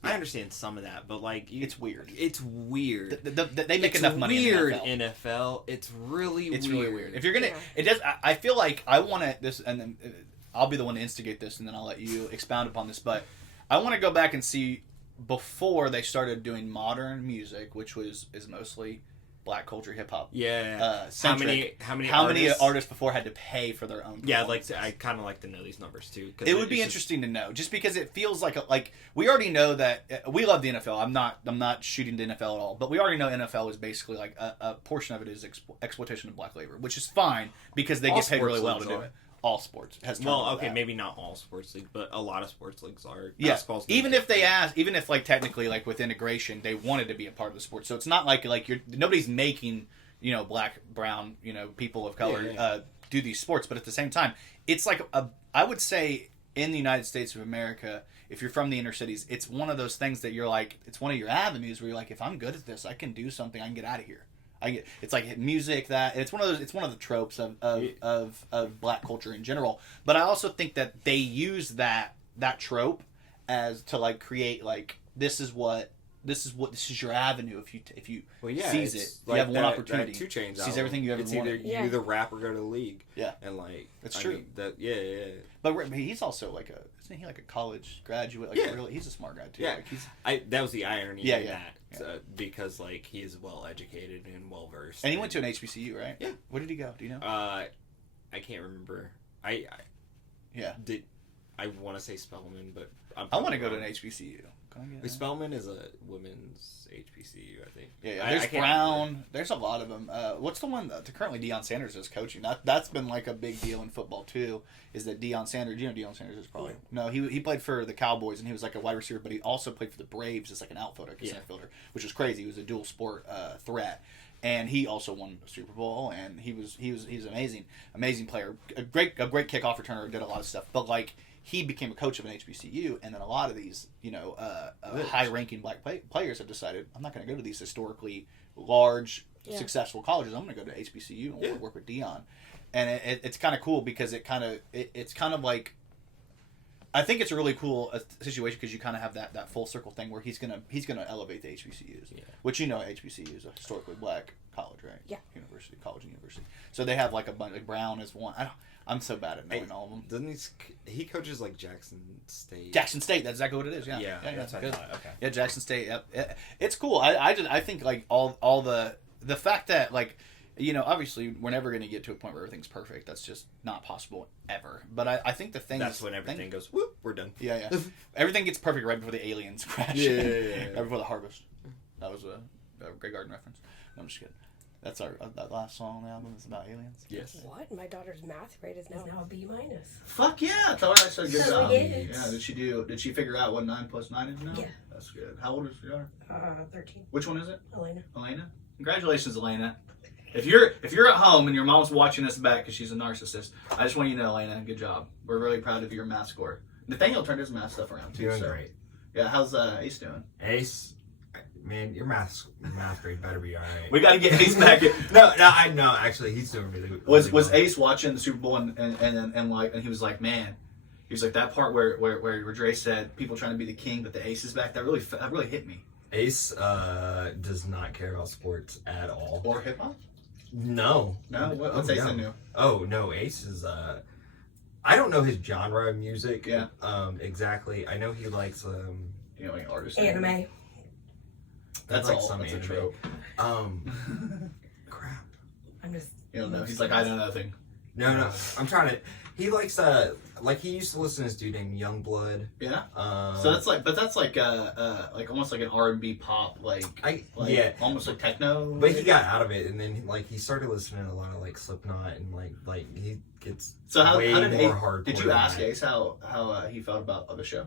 I understand some of that, but like It's weird. It's weird. They make enough money. Weird in the NFL. NFL. It's really Really weird. If you're gonna, it does. I feel like I want to this, and then I'll be the one to instigate this, and then I'll let you expound upon this. But I want to go back and see before they started doing modern music, which is mostly Black culture, hip hop. Yeah. How many artists before had to pay for their own? Yeah, I kind of like to know these numbers too. It would be interesting to know, just because it feels like we already know that we love the NFL. I'm not shooting the NFL at all, but we already know NFL is basically like a portion of it is exploitation of black labor, which is fine because they get paid really well to do it. All sports has maybe not all sports leagues, but a lot of sports leagues are. Yeah, even if like technically like with integration they wanted to be a part of the sport, so it's not like nobody's making black, brown, people of color do these sports, but at the same time it's like I would say in the United States of America, if you're from the inner cities, it's one of those things that you're like, it's one of your avenues where you're like, if I'm good at this, I can do something, I can get out of here. It's like music that it's one of the tropes of black culture in general. But I also think that they use that trope as to like create like this is your avenue if you seize it. Like you have one opportunity. 2 Chainz seize everything you ever wanted. Either you the rap or go to the league. Yeah, and like it's true. But But he's also like isn't he like a college graduate? Like really, he's a smart guy too. Yeah, like that was the irony in that. Yeah. Because like he is well educated and well versed, and he went to an HBCU, right? Yeah. Where did he go? Do you know? I can't remember. I want to say Spelman, but I want to go to an HBCU. Spelman is a women's HBCU, I think. Yeah, there's Brown. Remember. There's a lot of them. What's the one that currently Deion Sanders is coaching? That's been like a big deal in football too. Is that Deion Sanders? You know Deion Sanders is probably no. He played for the Cowboys and he was like a wide receiver, but he also played for the Braves as like an outfielder, center fielder, which was crazy. He was a dual sport threat. And he also won a Super Bowl, and he's amazing player, a great kickoff returner, did a lot of stuff. But like he became a coach of an HBCU, and then a lot of these high-ranking black players have decided I'm not going to go to these historically large, successful colleges. I'm going to go to HBCU and work with Deion, and it's kind of cool because it's kind of like. I think it's a really cool situation because you kind of have that full circle thing where he's gonna elevate the HBCUs, which HBCU is a historically black college, right? Yeah. College and university. So they have like a bunch. Like Brown is one. I'm so bad at knowing all of them. Doesn't he coaches like Jackson State? Jackson State. That's exactly what it is. Yeah, that's good. Okay. Yeah, Jackson State. It's cool. I think like all the fact that like. Obviously, we're never going to get to a point where everything's perfect. That's just not possible ever. But I think the thing that's when everything goes, whoop, we're done. Yeah. Everything gets perfect right before the aliens crash. Yeah. Right before the harvest. That was a Grey Garden reference. No, I'm just kidding. That's that last song on the album is about aliens. Yes. What? My daughter's math grade is now a B-. Fuck yeah! Tell her I said good job. Yes. Yeah. Did she figure out what 9 + 9 is now? Yeah. That's good. How old is your daughter? 13. Which one is it? Elena. Congratulations, Elena. If you're at home and your mom's watching this back because she's a narcissist, I just want you to know, Elena, good job. We're really proud of your math score. Nathaniel turned his math stuff around too. Doing great. Yeah, how's Ace doing? Ace, man, your math grade better be all right. We got to get Ace back in. No, actually, he's doing really good. Was Ace watching the Super Bowl and he was like, man, he was like, that part where Dre said people trying to be the king, but the Ace is back, that really hit me. Ace does not care about sports at all. Or hip hop? No. What's Ace into? Oh no, Ace is I don't know his genre of music. Yeah. Exactly. I know he likes like artists. Anime. That's like all. some That's a anime. trope. Crap. I'm just. You don't know. He's like, I know nothing. No. I'm trying to. He likes like he used to listen to this dude named Youngblood. Yeah. So that's like almost like an R&B pop, yeah, almost like techno. But he got out of it, and then like he started listening to a lot of like Slipknot, and like he gets how way did more Ace, hardcore. Did you than ask that. Ace how he felt about the show?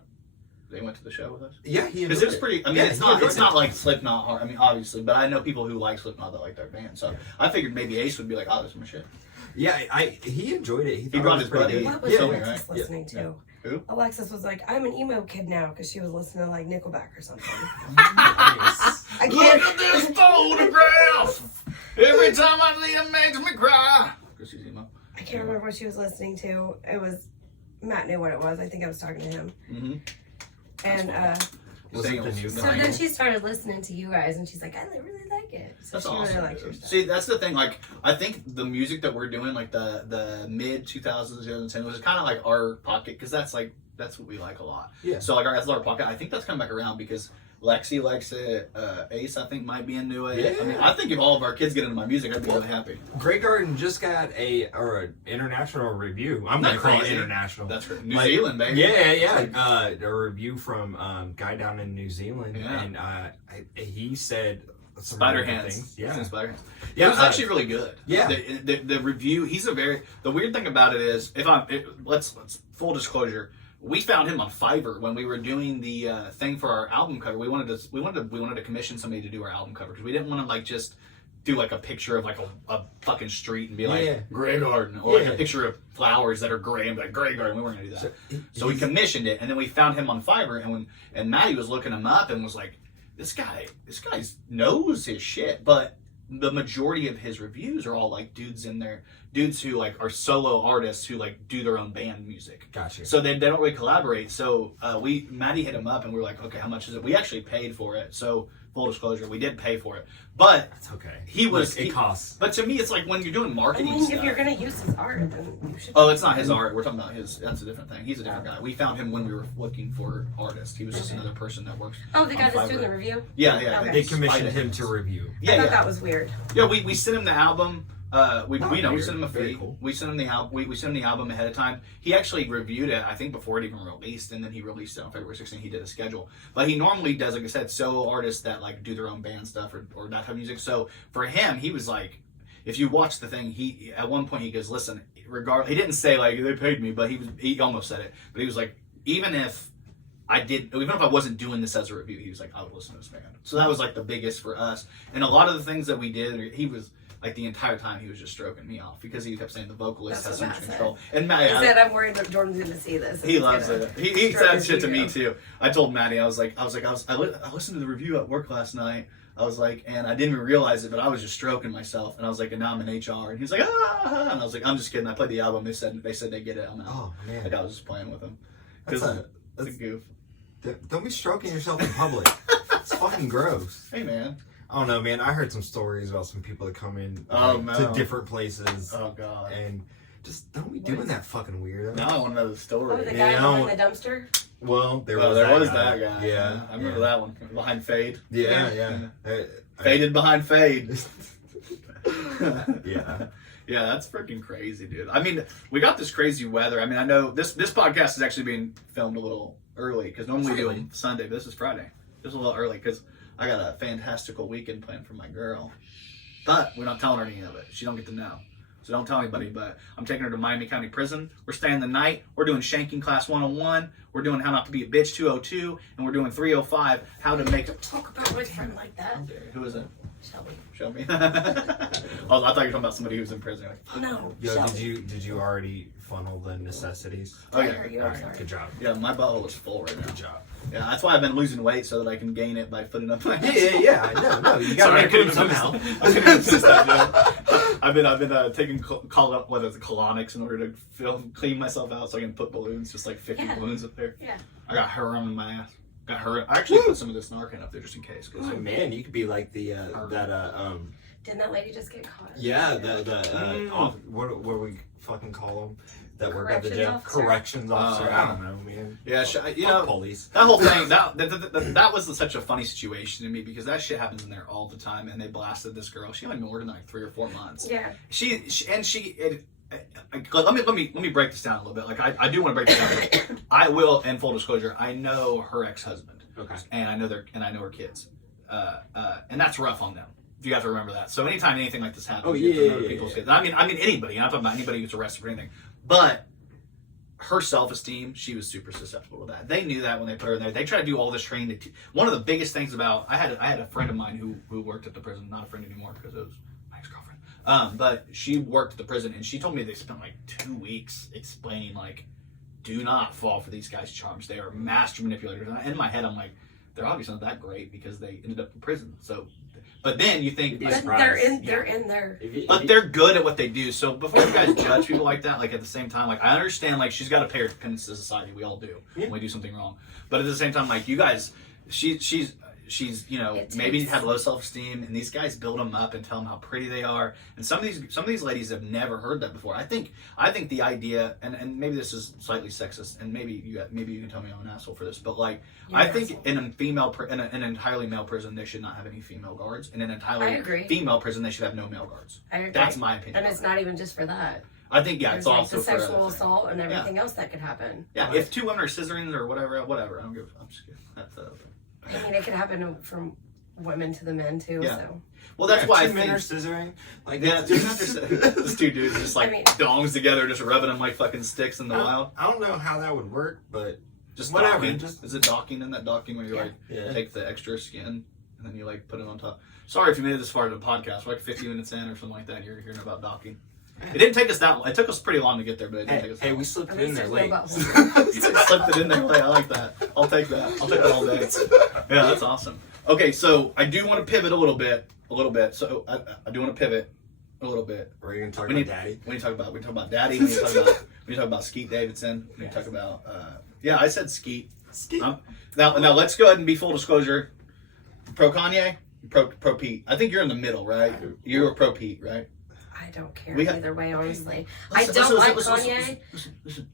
They went to the show with us. Yeah, he because it was pretty. I mean, Yeah, it's not like Slipknot. I mean, obviously, but I know people who like Slipknot that like their band. So I figured maybe Ace would be like, "Oh, this is my shit." Yeah, he enjoyed it. He brought thought his it was pretty buddy. good. What was Yeah, Alexis right. listening to? Who? Alexis was like, I'm an emo kid now because she was listening to like Nickelback or something. Nice. I Look can't. at this photograph. Every time I see it makes me cry. Because she's emo. I can't remember what she was listening to. It was Matt knew what it was. I think I was talking to him. Mm-hmm. And Was it the new so thing? then she started listening to you guys, and she's like, I really like it. So That's she awesome. really likes your stuff. See, that's the thing. Like, I think the music that we're doing, like the mid 2000s, 2010, was kind of like our pocket because that's what we like a lot. Yeah. So like that's our pocket. I think that's coming back around because Lexi likes it. Ace, I think, might be into it. Yeah. I mean, I think if all of our kids get into my music, I'd be really happy. Grey Garden just got an international review. I'm Not gonna call it crazy. international. That's right. New Zealand, baby. Yeah. A review from guy down in New Zealand, Yeah. and he said some Spider really good Hands. things. Yeah. Spider Hands. Yeah, It was actually really good. Yeah. The review. The weird thing about it is let's full disclosure. We found him on Fiverr when we were doing the thing for our album cover. We wanted to commission somebody to do our album cover because we didn't want to like just do like a picture of like a fucking street and be like Grey Garden or like a picture of flowers that are gray and be like Grey Garden. We weren't gonna do that. So we commissioned it and then we found him on Fiverr and Maddie was looking him up and was like, this guy knows his shit, but the majority of his reviews are all like dudes who like are solo artists who like do their own band music. Gotcha. So they don't really collaborate. So Maddie hit him up and we were like, okay, how much is it? We actually paid for it. So full disclosure, we did pay for it, but That's okay. it costs. But to me, it's like when you're doing I marketing mean, stuff. if you're gonna use his art, then you should. Oh, it's not his art. We're talking about his. That's a different thing. He's a different guy. We found him when we were looking for artists. He was just another person that works. Oh, the guy on that's doing Fiverr. the review. Yeah. Okay. They commissioned Spider him to Hands. review. Yeah, I thought that was weird. Yeah, we sent him the album. We sent him a Very fee. cool. We sent him the album. We sent him the album ahead of time. He actually reviewed it, I think, before it even released, and then he released it on February 16th. He did a schedule, but he normally does, like I said, solo artists that like do their own band stuff or that type of music. So for him, he was like, if you watch the thing, he at one point he goes, listen, he didn't say like they paid me, but he almost said it, but he was like, even if I wasn't doing this as a review, he was like, I would listen to this band. So that was like the biggest for us. And a lot of the things that we did, he was like the entire time he was just stroking me off because he kept saying the vocalist That's has so what much Matt control. said. And Matt, He said, I'm worried that Jordan's gonna see this. and he he's loves gonna it. He stroke said his shit to me ego. too. I told Maddie, I listened to the review at work last night. I was like, and I didn't even realize it, but I was just stroking myself. And I was like, and now I'm in HR. And he's like, ah. And I was like, I'm just kidding. I played the album. They said they get it. I'm out. Oh man. Like I was just playing with him. That's Because a- it's a goof. Don't be stroking yourself in public. It's fucking gross. Hey man. I don't know, man. I heard some stories about some people that come in Oh, to no. different places Oh god. and just don't be doing that fucking weirdo. Now I want to know the Oh, story. the Yeah, guy I don't- behind the dumpster. Well, there Oh, was there that was guy. that guy. Yeah, I remember that one behind Fade. Yeah. Faded behind Fade. Yeah. Yeah, that's freaking crazy, dude. I mean, we got this crazy weather. I mean, I know this podcast is actually being filmed a little early because normally we do it Sunday, but this is Friday. This is a little early because I got a fantastical weekend planned for my girl. But we're not telling her any of it. She don't get to know. So don't tell anybody, but I'm taking her to Miami County Prison. We're staying the night. We're doing Shanking Class 101. We're doing How Not to Be a Bitch 202. And we're doing 305, How to Make a... Talk about my friend like that. Who is it? Shelby. Show me. Oh, I thought you were talking about somebody who's in prison. Like, No. Yo, Shelby. did you already funnel the necessities? oh, I yeah. heard you. All I'm right, sorry. good job. Yeah, my butthole is full right now. Good job. Yeah, that's why I've been losing weight so that I can gain it by putting up my Yeah. No, you got Sorry, to couldn't somehow. I couldn't resist that joke. I've been taking colonics in order to clean myself out so I can put balloons, just like 50 balloons up there. Yeah. I got her on my ass. Got her. I actually put some of this Narcan up there just in case. Oh man, you could be like the Didn't that lady just get caught? what we fucking call them that work at the Corrections jail? officer? Corrections officer. yeah. I don't know, man. Yeah, Police. that whole thing, that was such a funny situation to me because that shit happens in there all the time, and they blasted this girl. She only been working like 3 or 4 months. Yeah. Let me break this down a little bit. Like I do want to break this down. I will, in full disclosure, I know her ex-husband. Okay. And I know her kids. And that's rough on them. You have to remember that. So anytime anything like this happens, you have to know people's kids. I mean anybody. I'm not talking about anybody who's arrested for anything. But her self-esteem, she was super susceptible to that. They knew that when they put her in there. They tried to do all this training. One of the biggest things about I had a friend of mine who worked at the prison, not a friend anymore because it was my ex-girlfriend. But she worked at the prison, and she told me they spent like 2 weeks explaining like, do not fall for these guys' charms. They are master manipulators. And in my head, I'm like, they're obviously not that great because they ended up in prison. So, but then you think, But they're in there. but they're good at what they do. So before you guys judge people like that, like at the same time, like I understand, like she's got to pay her penance to society. We all do when we do something wrong. But at the same time, like you guys, she's maybe had low self-esteem, and these guys build them up and tell them how pretty they are. And some of these ladies have never heard that before. I think the idea, and maybe this is slightly sexist, and maybe you can tell me I'm an asshole for this, but like I think in an entirely male prison they should not have any female guards. In an entirely female prison they should have no male guards. I agree. That's my opinion. And it's not even just for that. I think There's it's like also the for sexual assault and everything else that could happen. Yeah, if 2 women are scissoring or whatever, I don't give. I'm just kidding. That's I mean, it could happen from women to the men too. Yeah. So. Well, that's why I men think are scissoring. Like these 2 dudes just like dongs together, just rubbing them like fucking sticks in the wild. I don't know how that would work, but Just whatever. docking. Is it docking in that docking where you take the extra skin and then you like put it on top? Sorry if you made it this far to the podcast. We're like 50 minutes in or something like that. You're hearing about docking. It didn't take us that long. It took us pretty long to get there, but it didn't take us that long. we slipped it in there late. You slipped it in there late. I like that. I'll take that. I'll take that all day. Yeah, that's awesome. Okay, so I do want to pivot a little bit. So I do want to pivot a little bit. Are you going to talk about Daddy? We talk about Daddy. We talk about Skeet Davidson. We talk about I said Skeet. Skeet. Now let's go ahead and be full disclosure. Pro Kanye, pro Pete. I think you're in the middle, right? You're a pro Pete, right? I don't care either way, honestly. I Listen, don't like listen, Kanye. Listen.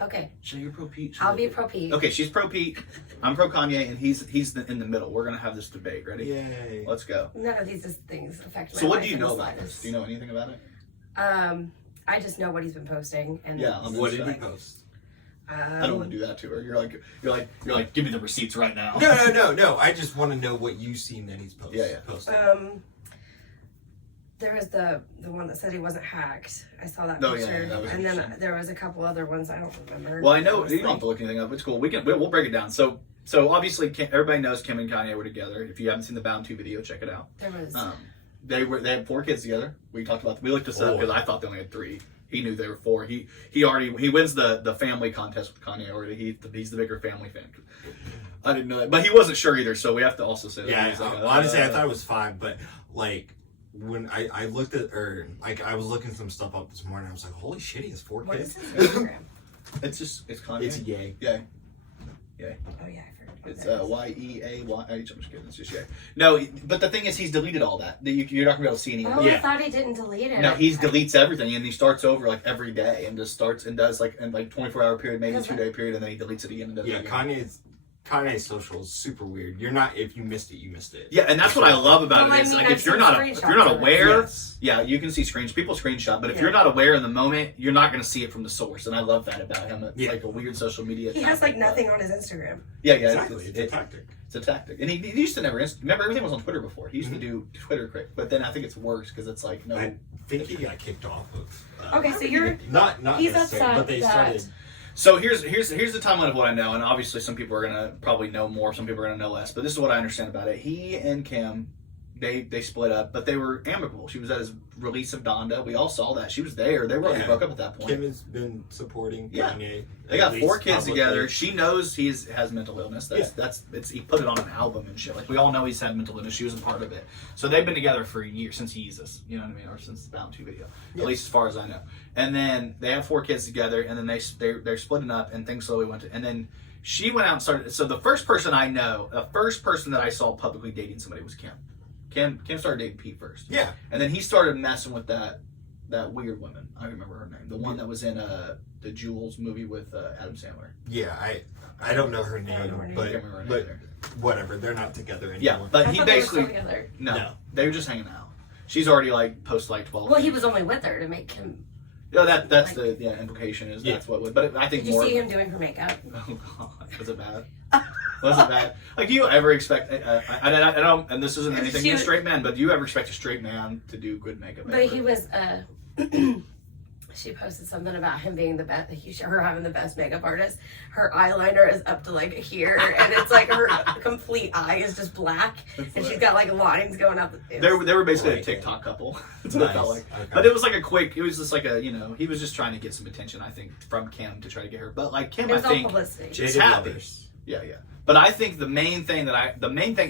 Okay. So you're pro Pete. I'll be pro Pete. Okay, she's pro Pete. I'm pro Kanye, and he's in the middle. We're gonna have this debate. Ready? Yay. Let's go. None of these things affect my So what life do you in know the about this? slightest. Do you know anything about it? I just know what he's been posting, and What did he post? I don't want to do that to her. You're like, give me the receipts right now. No. I just want to know what you've seen that he's posted. Yeah. There was the one that said he wasn't hacked. I saw that Oh, picture, that was and then interesting. there was a couple other ones I don't remember. Well, I know you don't have to look anything up. It's cool. We'll break it down. So obviously everybody knows Kim and Kanye were together. If you haven't seen the Bound 2 video, check it out. There was. They had 4 kids together. We talked about. We looked this up because I thought they only had 3. He knew they were 4. He wins the family contest with Kanye already. He's the bigger family fan. I didn't know that, but he wasn't sure either. So we have to also say that. Yeah, He's like, honestly, I thought it was 5, but like when I looked at I was looking some stuff up this morning. I was like, holy shit, he has 4 What kids. is his Instagram? it's Kanye. It's Yay. Yay. Oh yeah, I forgot. It's YEAY. I'm just kidding. It's just Yay. No, but the thing is, he's deleted all that. You're not gonna be able to see any. Oh, I thought he didn't delete it. No, he deletes everything, and he starts over like every day, and just starts and does like in like 24-hour period, maybe 2-day period, and then he deletes it again and does it again. Kanye's social is super weird. You're not, if you missed it, you missed it. Yeah, and that's what I love about it. Is like if you're not aware, Yes. yeah, you can see people screenshot, but if you're not aware in the moment, you're not going to see it from the source, and I love that about him. It's like a weird social media. He has like nothing on his Instagram. Yeah, Exactly. It's a tactic. It's a tactic, and he used to never. Remember, everything was on Twitter before. He used to do Twitter quick, but then I think it's worse because it's like no. I think he got kicked off of. Okay, so you're not he's necessarily, upset but they started. So here's the timeline of what I know, and obviously some people are gonna probably know more, some people are gonna know less. But this is what I understand about it. He and Kim they split up, but they were amicable. She was at his release of Donda. We all saw that. She was there. They were already broke up at that point. Kim has been supporting Kanye. They got 4 kids publicly. together. She knows he has mental illness. He put it on an album and shit. Like, we all know he's had mental illness. She wasn't part of it. So they've been together for a year, since Yeezus. You know what I mean? Or since the Bound 2 video. At least as far as I know. And then they have 4 kids together, and then they're splitting up, and things slowly went to... And then she went out and started... So the first person I know, the first person that I saw publicly dating somebody was Kim. Kim started dating Pete first. Yeah. And then he started messing with that weird woman. I remember her name. The one that was in the Jules movie with Adam Sandler. Yeah, I don't know her name, but whatever. They're not together anymore. Yeah, but I he thought they were basically still together. no, they were just hanging out. She's already like posted like 12. Well, he was only with her to make him. Yeah, that's the implication is that's what would. But I think Did you more. see him doing her makeup? Oh God, was it bad? Was it bad? Like, do you ever expect? I don't. And this isn't anything against straight men, but do you ever expect a straight man to do good makeup? But he was. She posted something about him being the best. Her having the best makeup artist. Her eyeliner is up to like here, and it's like her complete eye is just black, and she's got like lines going up. They were basically a TikTok couple. That's what it felt like. Okay. But it was like a quick. It was just like a he was just trying to get some attention. I think from Kim to try to get her. But like Kim, It was I all think publicity. she's happy. Yeah. But I think the main thing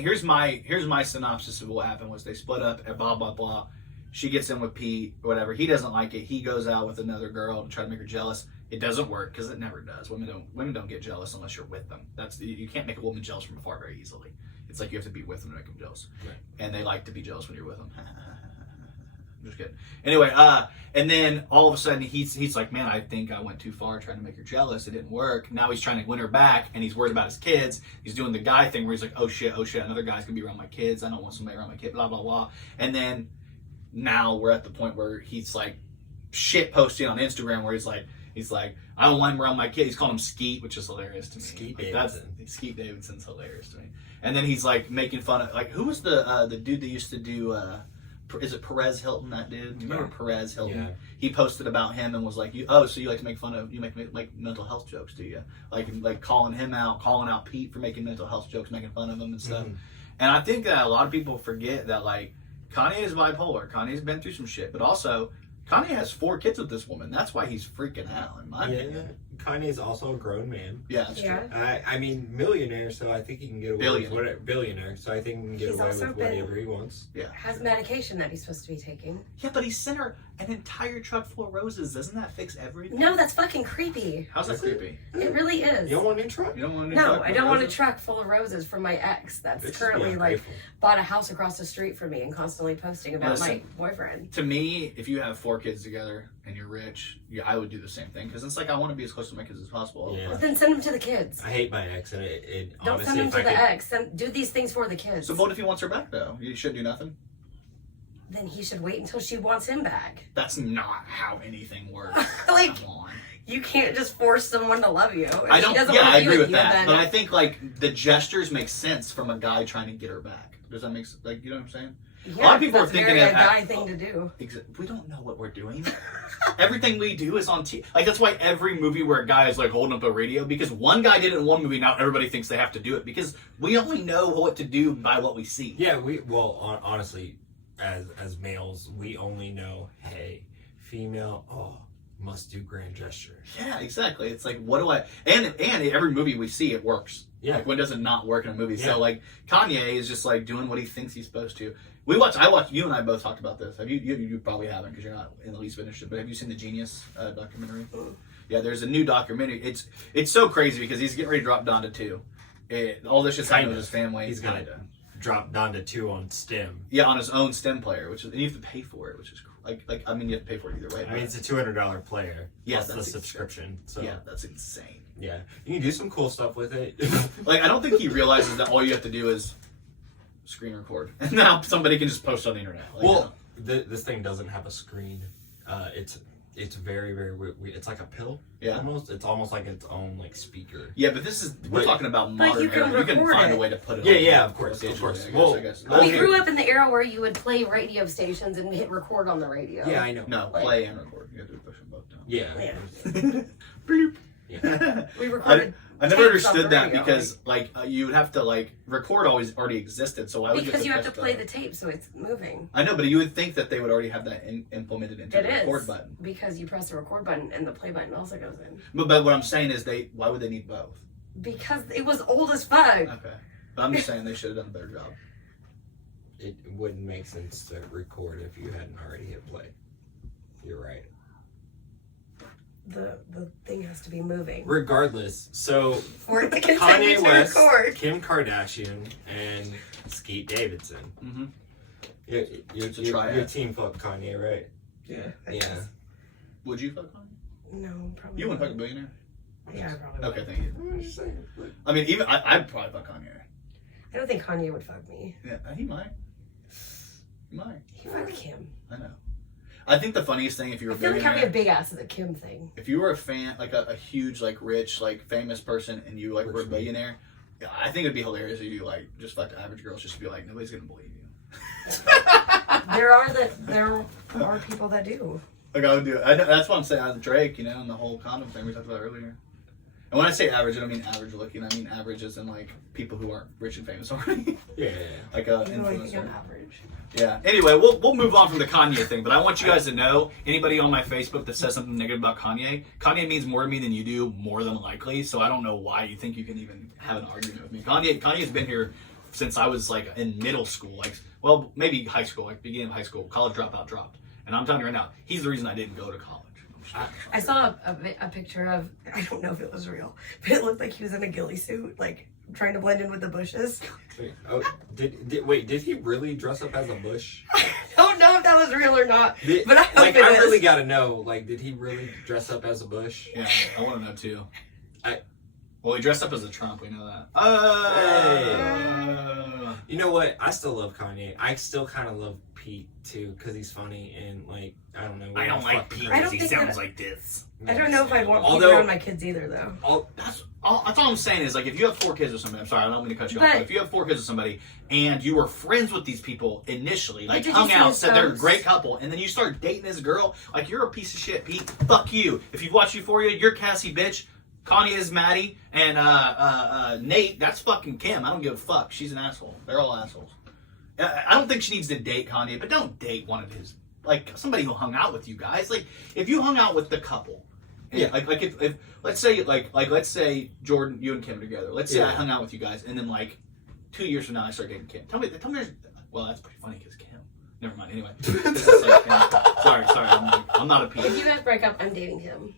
here's my synopsis of what happened was they split up and blah blah blah. She gets in with Pete, whatever. He doesn't like it. He goes out with another girl to try to make her jealous. It doesn't work because it never does. Women don't get jealous unless you're with them. You can't make a woman jealous from afar very easily. It's like you have to be with them to make them jealous. Right. And they like to be jealous when you're with them. I'm just kidding. Anyway, and then all of a sudden he's like, man, I think I went too far trying to make her jealous. It didn't work. Now he's trying to win her back, and he's worried about his kids. He's doing the guy thing where he's like, oh shit, another guy's gonna be around my kids. I don't want somebody around my kid. Blah blah blah. And then now we're at the point where he's like shit posting on Instagram where he's like, I don't want him around my kid. He's calling him Skeet, which is hilarious to me. Skeet like, Davidson. Skeet Davidson's hilarious to me. And then he's like making fun of who was the dude that used to do is it Perez Hilton, that dude? Do you remember Perez Hilton? Yeah. He posted about him and was like, so you like to make fun of, you make mental health jokes, do you? Like calling him out, calling out Pete for making mental health jokes, making fun of him and stuff. Mm-hmm. And I think that a lot of people forget that like Kanye is bipolar. Kanye's been through some shit, but also Kanye has 4 kids with this woman. That's why he's freaking out, in my opinion. Kanye's also a grown man. Yeah, that's true. I mean, millionaire, so I think he can get away with whatever. Billionaire, so I think he can get He's away also with been- whatever he wants. Yeah. Has medication that he's supposed to be taking. Yeah, but he sent her an entire truck full of roses. Doesn't that fix everything? No, that's fucking creepy. How's that Is it? creepy? It really is. You don't want a new truck? You don't want to No, I don't want a truck full of roses from my ex that's It's just currently being like grateful. bought a house across the street from me and constantly posting about my Listen. boyfriend. To me, if you have 4 kids together and you're rich, I would do the same thing because it's like I want to be as close to my kids as possible. Yeah. But then send them to the kids. I hate my ex, and it Don't honestly, send them if to I the could, ex. Do these things for the kids. So what if he wants her back though? You shouldn't do nothing. Then he should wait until she wants him back. That's not how anything works. Like, Come on. you can't just force someone to love you. If I she don't. doesn't Yeah, wanna I be agree with you, that. then- But I think like the gestures make sense from a guy trying to get her back. Does that make sense? Like, you know what I'm saying? Yeah, a lot of people are that's thinking very of a guy thing to do. We don't know what we're doing. Everything we do is on TV. Like, that's why every movie where a guy is like holding up a radio, because one guy did it in one movie, now everybody thinks they have to do it because we only know what to do by what we see. Yeah, honestly, as males, we only know, hey, female, must do grand gesture. Yeah, exactly. It's like, what do I? And every movie we see, it works. Yeah. Like, when does it not work in a movie? Yeah. So like Kanye is just like doing what he thinks he's supposed to. I watched. You and I both talked about this. Have you probably haven't because you're not in the least interested. But have you seen the Genius documentary? Yeah, there's a new documentary. It's so crazy because he's getting ready to drop Donda 2. All this shit's happening with his family. He's gonna drop Donda 2 on STEM. Yeah, on his own STEM player, and you have to pay for it, which is like I mean you have to pay for it either way. I mean, it's a $200 player. Yeah, plus the that's subscription. So yeah, that's insane. yeah, you can do some cool stuff with it. Like, I don't think he realizes that all you have to do is screen record, and now somebody can just post on the internet. Like, Well, this thing doesn't have a screen. It's very, very weird. It's like a pill. Yeah. Almost. It's almost like its own like speaker. yeah, but we're But- talking about But modern you can era. You can record find a it. way to put it. Yeah, on yeah, there of course, digitally, of course. I guess, Well, I guess. We Okay. grew up in the era where you would play radio stations and hit record on the radio. Yeah, I know. No, Like- play and record. You have to push them both down. Yeah. Yeah. Bloop. Yeah. We recorded I never tapes on understood that radio. because you would have to record already existed. So why would Because you have to press play the tape so it's moving. I know, but you would think that they would already have that implemented into It the is record button. because you press the record button and the play button also goes in. But what I'm saying is why would they need both? Because it was old as fuck. Okay, but I'm just saying they should have done a better job. It wouldn't make sense to record if you hadn't already hit play. You're right. The thing has to be moving Regardless, so for it to continue Kanye to West, record. Kim Kardashian, and Skeet Davidson. Mm-hmm. You're triad. team fuck Kanye, right? Yeah. Yeah. Would you fuck Kanye? No, probably. You wouldn't fuck a billionaire? Yeah, I probably. Okay, Would. thank you. I'm just saying. I mean, even I'd probably fuck Kanye. I don't think Kanye would fuck me. Yeah, he might. He might. He fucked Kim. I know. I think the funniest thing if you were I a feel like billionaire, having a big ass is a Kim thing. if you were a fan, a huge, rich, famous person, and you were a billionaire, yeah, I think it'd be hilarious if you just fucked average girls, just to be like, nobody's gonna believe you. There are people that do. I would do it. I know, that's what I'm saying. As Drake, and the whole condom thing we talked about earlier. And when I say average, I don't mean average looking. I mean average as in people who aren't rich and famous already. Yeah. I think I'm Influencer. average. Yeah. Anyway, we'll move on from the Kanye thing, but I want you guys to know, anybody on my Facebook that says something negative about Kanye means more to me than you do, more than likely. So I don't know why you think you can even have an argument with me. Kanye's been here since I was in middle school, maybe high school, beginning of high school. College dropped, and I'm telling you right now, he's the reason I didn't go to college. I saw a picture of, I don't know if it was real, but it looked like he was in a ghillie suit, trying to blend in with the bushes. Oh, did he really dress up as a bush? I don't know if that was real or not, but I hope it I is. really gotta know. Did he really dress up as a bush? Yeah, I want to know too. I- Well, he dressed up as a Trump. We know that. You know what? I still love Kanye. I still kind of love Pete too because he's funny and I don't know. I don't like Pete I don't because he think sounds that- like this. I don't know if I'd want Although- Pete around my kids either, though. That's all I'm saying is if you have 4 kids or somebody. I'm sorry, I don't mean to cut you off. But- But if you have 4 kids or somebody and you were friends with these people initially, But did you hung see out, his said they're a posts? great couple, and then you start dating this girl, you're a piece of shit, Pete. Fuck you. If you've watched Euphoria, you're Cassie, bitch. Kanye is Maddie, and Nate, that's fucking Kim. I don't give a fuck. She's an asshole. They're all assholes. I don't think she needs to date Kanye, but don't date one of his, somebody who hung out with you guys. If you hung out with the couple, and, Yeah. if let's say let's say Jordan, you and Kim are together. Let's say I Yeah. hung out with you guys, and then 2 years from now I start dating Kim. Tell me, well, that's pretty funny because Kim. Never mind. Anyway, sorry. I'm not a If Pete. you guys break up, I'm dating him.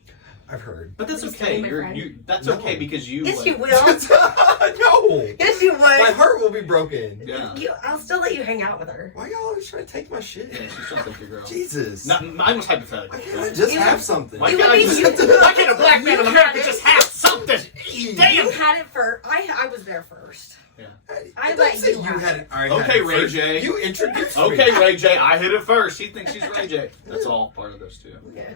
I've heard. But that's Just okay. dating my friend. That's No. okay because you. Yes, you will. No. Yes, you My would. heart will be broken. Yeah. I'll still let you hang out with her. Why y'all always trying to take my shit? Yeah, she's trying to take your girl. Jesus. Mine was hypothetical. Why can't I just You- have something? Why You can't, would be- why can't a black man in America just have something? Damn. You had it first. I was there first. I Don't let say you have had it. it. I had Okay, it Ray first. J. You introduced me. Okay, Ray J. I hit it first. He thinks he's Ray J. That's all part of this too. Yeah.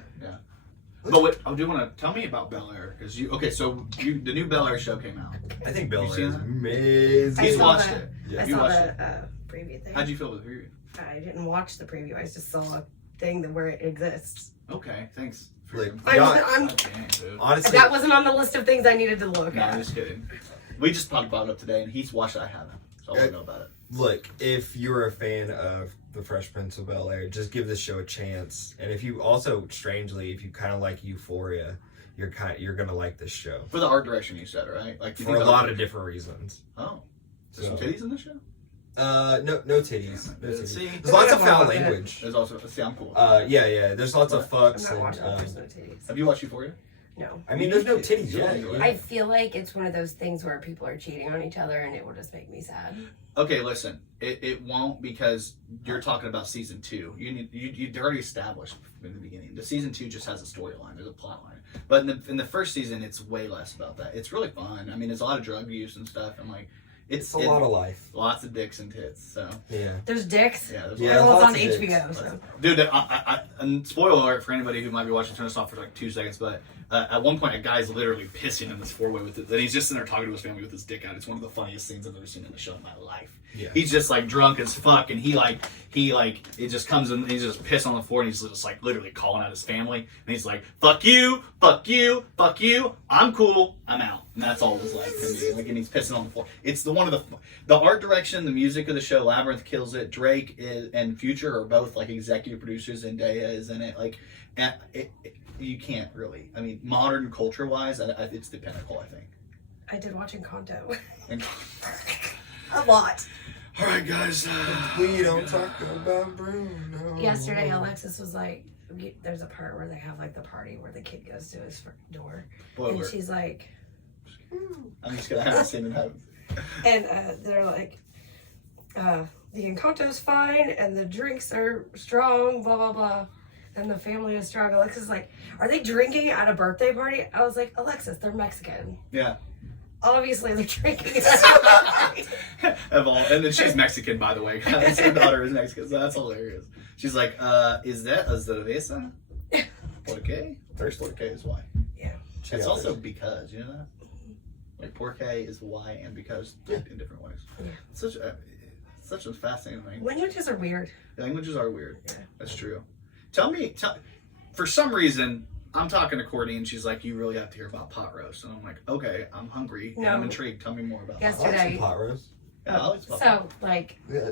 But what I do want to tell me about Bel Air because the new Bel Air show came out. I think Bel You Air seen is that? amazing. He's I saw watched the- it. Yeah. I You saw watched the it. preview thing. How'd you feel with the preview? I didn't watch the preview. I just saw a thing where it exists. Okay, thanks. Like, I'm, yeah, I'm, Dang, dude. honestly, that wasn't on the list of things I needed to look No, I'm at. just kidding. We just talked about it up today, and he's watched it. I haven't, so I don't know about it. look, if you're a fan of The Fresh Prince of Bel Air, just give this show a chance. And if you also, strangely, if you kind of like Euphoria, you're gonna like this show For the art direction, you said, right? You for think a the lot art- of different reasons. Oh, is there some So- titties in the show? No titties. No titties. See? There's lots of foul Yeah. language. There's also I'm cool. Yeah. There's lots of I'm fucks not watching it. and. There's no titties. Have you watched Euphoria? No. I mean, there's no titties yet. Yeah. I feel like it's one of those things where people are cheating on each other and it will just make me sad. Okay, listen. It won't because you're talking about season 2. You'd already established in the beginning. The season 2 just has a storyline. There's a plot line. But in the first season, it's way less about that. It's really fun. I mean, there's a lot of drug use and stuff, and It's a lot of life. lots of dicks and tits. So Yeah. There's dicks. yeah, there's Yeah. Well, it's on lots of dicks. HBO, so. Dude, and spoiler alert for anybody who might be watching, turn this off for 2 seconds, but at one point a guy's literally pissing in this 4-way with it, and he's just in there talking to his family with his dick out. It's one of the funniest scenes I've ever seen in the show in my life. Yeah. He's just drunk as fuck, and he he like it just comes in, he's just pissing on the floor, and he's just like literally calling out his family, and he's like, "Fuck you, fuck you, fuck you. I'm cool, I'm out." And that's all it was like to me. Like, and he's pissing on the floor. It's one of the art direction, the music of the show. Labyrinth kills it. Drake and Future are both like executive producers, and Daya is in it. Like, you can't really. I mean, modern culture wise, it's the pinnacle, I think. I did watch Encanto. And, A lot. all right, guys. We don't talk about Bruno. Yesterday, Alexis was like, there's a part where they have like the party where the kid goes to his front door. And she's like, I'm just gonna have to see it happen. and they're like, the Encanto's fine and the drinks are strong, blah, blah, blah. And the family is strong. Alexis is like, are they drinking at a birthday party? I was like, Alexis, they're Mexican. Yeah. Obviously, they're drinking at a party. And then she's Mexican, by the way. Her daughter is Mexican, so that's hilarious. She's like, is that a cerveza? ¿Por qué? First, ¿por qué is why. Yeah. It's also because, you know that? Like, ¿por qué is why and because in different ways. Yeah. Such a fascinating thing. Languages are weird. Languages are weird. Yeah. That's true. Tell me, for some reason, I'm talking to Courtney, and she's like, "You really have to hear about pot roast." And I'm like, "Okay, I'm hungry and I'm intrigued. Tell me more about Yes. pot roast." I like some pot roast. Yeah, I like pot roast. So, like, Yeah.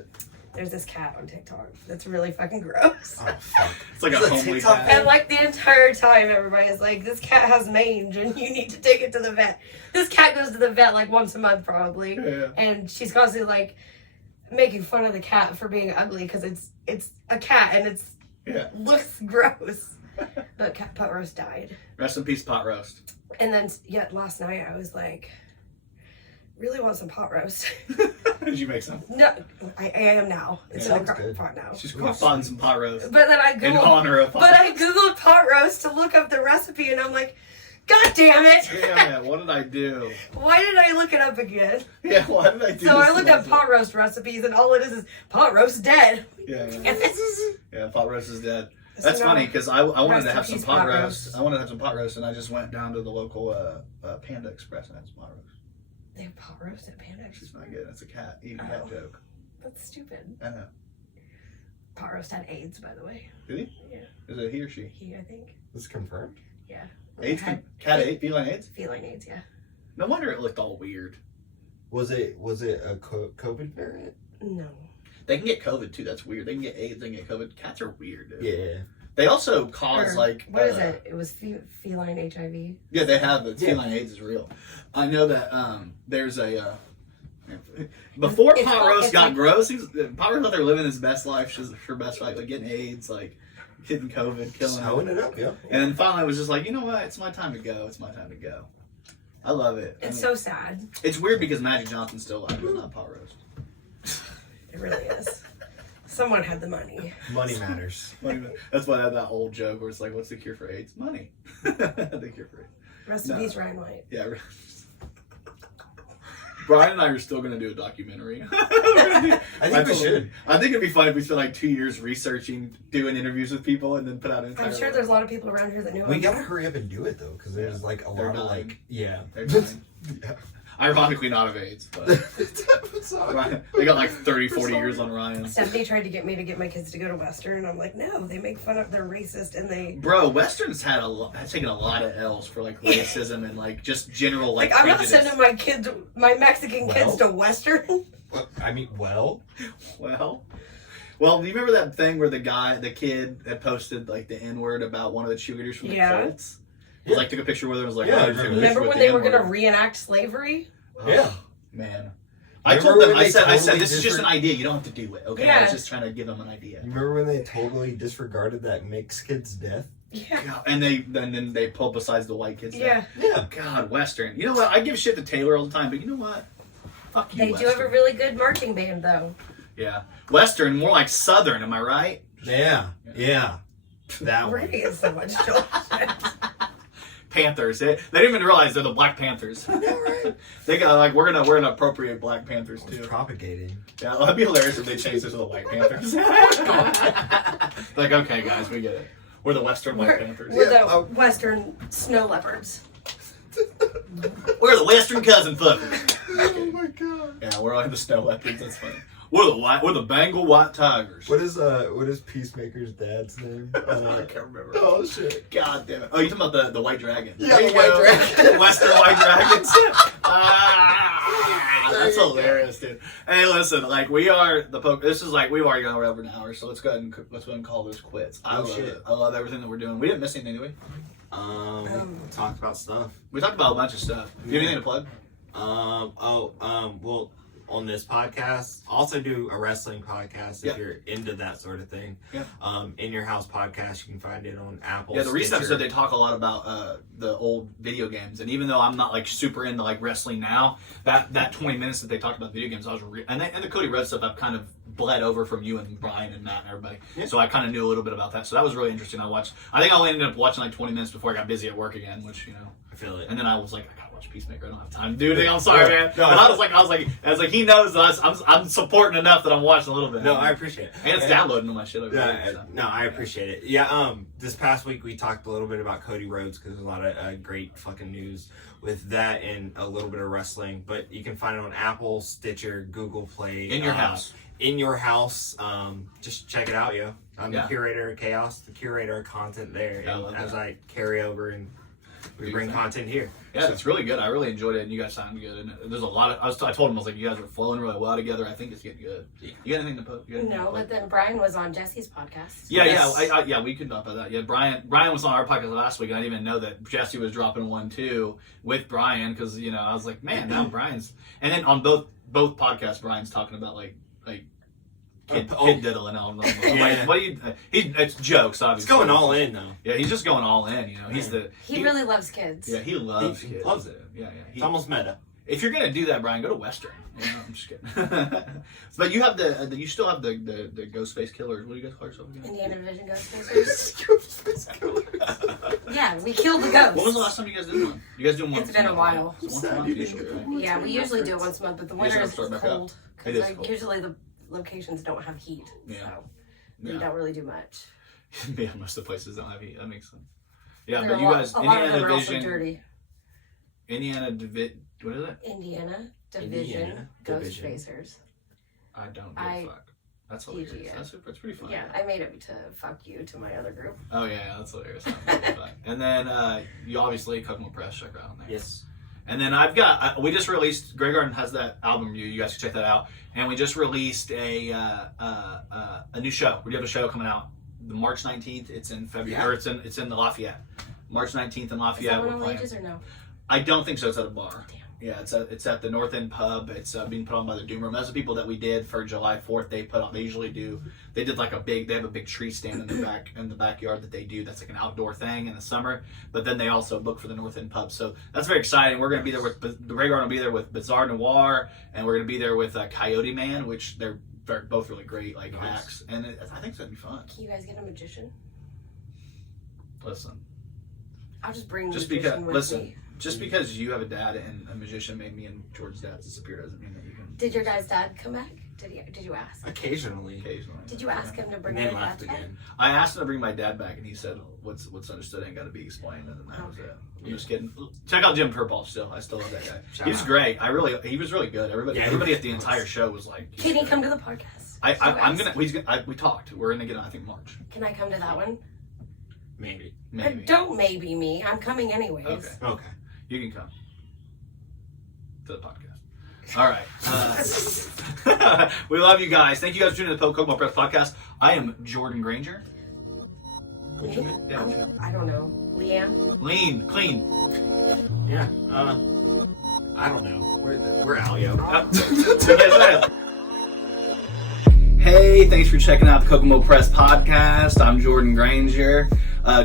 there's this cat on TikTok that's really fucking gross. Oh fuck. It's like a Is it homely TikTok? cat. And like the entire time, everybody is like, this cat has mange and you need to take it to the vet. This cat goes to the vet like once a month probably. Yeah. And she's constantly like making fun of the cat for being ugly because it's a cat and looks gross. But cat pot roast died. Rest in peace, pot roast. And then last night I was like, really want some pot roast. Did you make some? No, I am now. It's in the sounds crock good. pot now. She's going to find some pot roast But then I in googled. honor of pot But roast. I googled pot roast to look up the recipe, and I'm like, God damn it! Damn it, what did I do? Why did I look it up again? Yeah, why did I do So this I looked to up pot roast recipes, and all it is pot roast dead. Yeah, And this is yeah, pot roast is dead. It's That's not- funny because I wanted Rest to in have some peace, pot pot roast. roast. I wanted to have some pot roast, and I just went down to the local Panda Express and had some pot roast. They have pot roast at Panda It's Express. not good. It's a cat eating cat Oh. joke. That's stupid. I know. Pot roast had AIDS, by the way. Did he? Yeah, Is it he or she? he, I think. This is confirmed. Yeah. AIDS? Had Cat ate? Feline AIDS? feline AIDS, yeah. No wonder it looked all weird. Was it a COVID variant? No. They can get COVID too. That's weird. They can get AIDS. They can get COVID. Cats are weird, dude. Yeah. They also cause Or, like what is it? It was feline HIV. Yeah, they have it. Yeah. Feline AIDS is real. I know that there's a before It's pot called- roast it's got like- gross. Pot roast out there living his best life. She's her best life, like getting AIDS, like getting COVID, killing Sewing it. it up, yeah. And then finally, it was just like, you know what? It's my time to go. It's my time to go. I love it. I It's mean, so sad. it's weird because Magic Johnson's still alive, but not pot roast. It really is. Someone had the money. Money matters. That's why I had that old joke where it's like, what's the cure for AIDS? Money. The cure for AIDS. Rest in No. peace, Ryan White. Yeah. Brian and I are still going to do a documentary. I think we should. I think it'd be fun if we spent like 2 years researching, doing interviews with people, and then put out an entire. I'm sure there's a lot of people around here that know We him. gotta hurry up and do it though, because there's like a They're lot of dying. like, yeah. They're dying. Yeah. Ironically, not of AIDS, but Ryan, they got like 30, 40 years on Ryan. Stephanie tried to get me to get my kids to go to Western, and I'm like, no, they make fun of, they're racist, and they... Bro, Western's has taken a lot of L's for like racism and like just general like. Like, I'm not prejudice. sending my kids, my Mexican kids to Western. Well, Well, do you remember that thing where the kid had posted like the N-word about one of the cheerleaders from the Colts? Yeah. Like took a picture with her and was like, Yeah, oh, I you took a remember picture Remember with when the they were going to N-word. reenact slavery? Oh, Yeah. Man. I Remember told them, when I they said, totally this is just an idea. You don't have to do it, okay? I Yeah. was just trying to give them an idea. you remember when they totally disregarded that mixed kid's death? Yeah. God, and then they publicized the white kids. Yeah. Yeah. God, Western. You know what? I give shit to Taylor all the time, but you know what? Fuck you, They do Western. have a really good marching band, though. Yeah. Western, more like Southern, am I right? Yeah. Yeah. That We're one. going to get so much trouble. Panthers. They didn't even realize they're the Black Panthers. Right. They got like we're gonna appropriate Black Panthers It's too. propagating. Yeah, that'd be hilarious if they changed it to the White Panthers. Like, okay, guys, we get it. We're the Western White Panthers. We're Yeah, the Western snow leopards. We're the Western cousin fuckers. Oh my god. Yeah, we're like the snow leopards. That's funny. We're the Bengal White Tigers. What is Peacemaker's dad's name? I can't remember. Oh shit! God damn it! Oh, you talking about the White Dragon? Yeah, the White Dragon. Western White Dragons. That's hilarious, dude. Hey, listen, like we are the poke. This is like we've already gone over an hour, so let's go ahead and call this quits. I love it. I love everything that we're doing. We didn't miss anything, did we? We talked about stuff. We talked about a bunch of stuff. Do you have anything to plug? Well, on this podcast, also do a wrestling podcast if you're into that sort of thing. Yeah. In Your House podcast, you can find it on Apple. Yeah, the recent Stitcher. episode they talk a lot about the old video games, and even though I'm not like super into like wrestling now, that 20 minutes that they talked about video games, I was and the Cody Rhodes stuff I've kind of bled over from you and Brian and Matt and everybody, so I kind of knew a little bit about that. So that was really interesting. I think I only ended up watching like 20 minutes before I got busy at work again, which I feel it. And then I was like, I gotta watch Peacemaker. I don't have time to do anything. I'm sorry, man. No, but I was like, he knows that I'm supporting enough that I'm watching a little bit. No, I appreciate it. And it's downloading all my shit over Yeah, here. So. no, I appreciate it. Yeah, this past week we talked a little bit about Cody Rhodes because there's a lot of great fucking news with that and a little bit of wrestling. But you can find it on Apple, Stitcher, Google Play. In Your House. In Your House. Just check it out, yo. I'm the curator of chaos, the curator of content there. Yeah, And as I carry over and we bring content here. Yeah, it's really good. I really enjoyed it, and you guys sound good. And there's a lot of. I told him, I was like, you guys are flowing really well together. I think it's getting good. You got anything to put? No, but then Brian was on Jesse's podcast. Yeah, we could talk about that. Yeah, Brian was on our podcast last week, and I didn't even know that Jesse was dropping one too with Brian because I was like, man, now Brian's. And then on both podcasts, Brian's talking about like kid diddling on them. Like, what do you? It's jokes, obviously. It's going all in though. Yeah, he's just going all in. He's he really loves kids. Yeah, he loves he kids. Loves it. Yeah. It's almost meta. If you're gonna do that, Brian, go to Western. I'm just kidding. But you have you still have the Ghost Face Killers. What do you guys call yourself again? Indiana Division Ghost Facers. Yeah, we killed the ghosts. What was the last time you guys did one? You guys do one? It's been a while. Once a month usually, right? Yeah, we usually do it once a month, but the winter is start back cold up. It is because cold. usually the locations don't have heat, so we don't really do much. Yeah, most of the places don't have heat. That makes sense. Yeah, There but are you guys, a lot of Indiana them are also Division, dirty. what is it? Indiana Division Ghost Facers. I don't give a fuck. That's hilarious. IDGAF. That's pretty funny. Yeah, I made it to fuck you to my other group. Oh yeah, that's hilarious. And then you obviously Kokomo Press, check it out on there. Yes. And then I've got we just released Grey Garden has that album review. You guys can check that out. And we just released a new show. We have a show coming out the March 19th. It's in February. Or it's in the Lafayette. March 19th in Lafayette. Is that one we're on playing. Wages or no? I don't think so. It's at a bar. Damn. Yeah, it's at the North End Pub. It's being put on by the Doom Room. That's the people that we did for July 4th. They put on. They usually do. They did like they have a big tree stand in the backyard that they do. That's like an outdoor thing in the summer. But then they also book for the North End Pub. So that's very exciting. We're going to be there with the Grey Garden. Will be there with Bizarre Noir, and we're going to be there with Coyote Man, which they're both really great acts. And I think it's going to be fun. Can you guys get a magician? Listen. I'll just bring Just magician because with me. Just because you have a dad and a magician made me and George's dad disappear doesn't mean that you can. Did your guy's dad come back? Did you ask? Occasionally. Did you ask him to bring And your then dad left back? again. I asked him to bring my dad back, and he said, "What's understood ain't got to be explained," and then that was it. I'm just kidding. Check out Jim Purple. Still, I still love that guy. Shout He was out. great. He was really good. Everybody at the entire show was like. Can he come to the podcast? I'm gonna. We talked. We're gonna get on. I think March. Can I come to that one? Maybe. Maybe. Don't maybe me. I'm coming anyways. Okay. You can come to the podcast. All right. We love you guys. Thank you guys for tuning in to the Kokomo Press podcast. I am Jordan Granger. What's your name? Yeah, what's your name? I don't know. Leanne? Lean, clean. Yeah. I don't know. We're out, yo. Hey, thanks for checking out the Kokomo Press podcast. I'm Jordan Granger.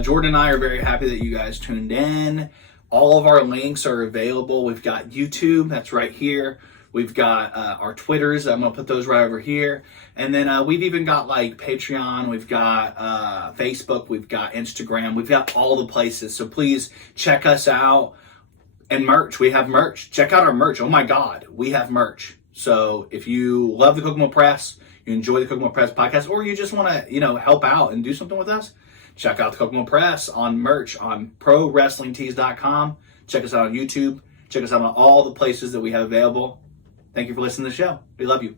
Jordan and I are very happy that you guys tuned in. All of our links are available. We've got YouTube, that's right here. We've got our Twitters. I'm going to put those right over here. And then we've even got like Patreon. We've got Facebook. We've got Instagram. We've got all the places. So please check us out. And merch. We have merch. Check out our merch. Oh my God. We have merch. So if you love the Kokomo Press, you enjoy the Kokomo Press podcast, or you just want to, help out and do something with us, check out the Kokomo Press on merch on ProWrestlingTees.com. Check us out on YouTube. Check us out on all the places that we have available. Thank you for listening to the show. We love you.